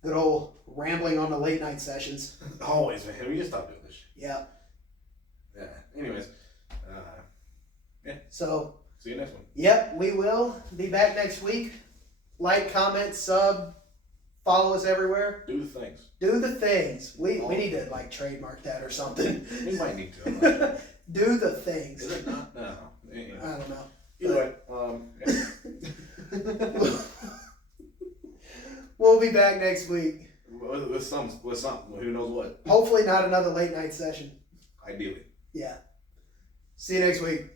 Good old rambling on the late night sessions. Always, man. We just stop doing this shit. Yeah. Yeah. Anyways. Yeah. So. See you next one. Yep, we will be back next week. Like, comment, sub, follow us everywhere. Do the things. Do the things. We need to like trademark that or something. We might need to. I'm not sure. Do the things. Is it not? No. Anyway. I don't know. Either way, yeah. We'll be back next week. With something. Who knows what? Hopefully not another late night session. Ideally. Yeah. See you next week.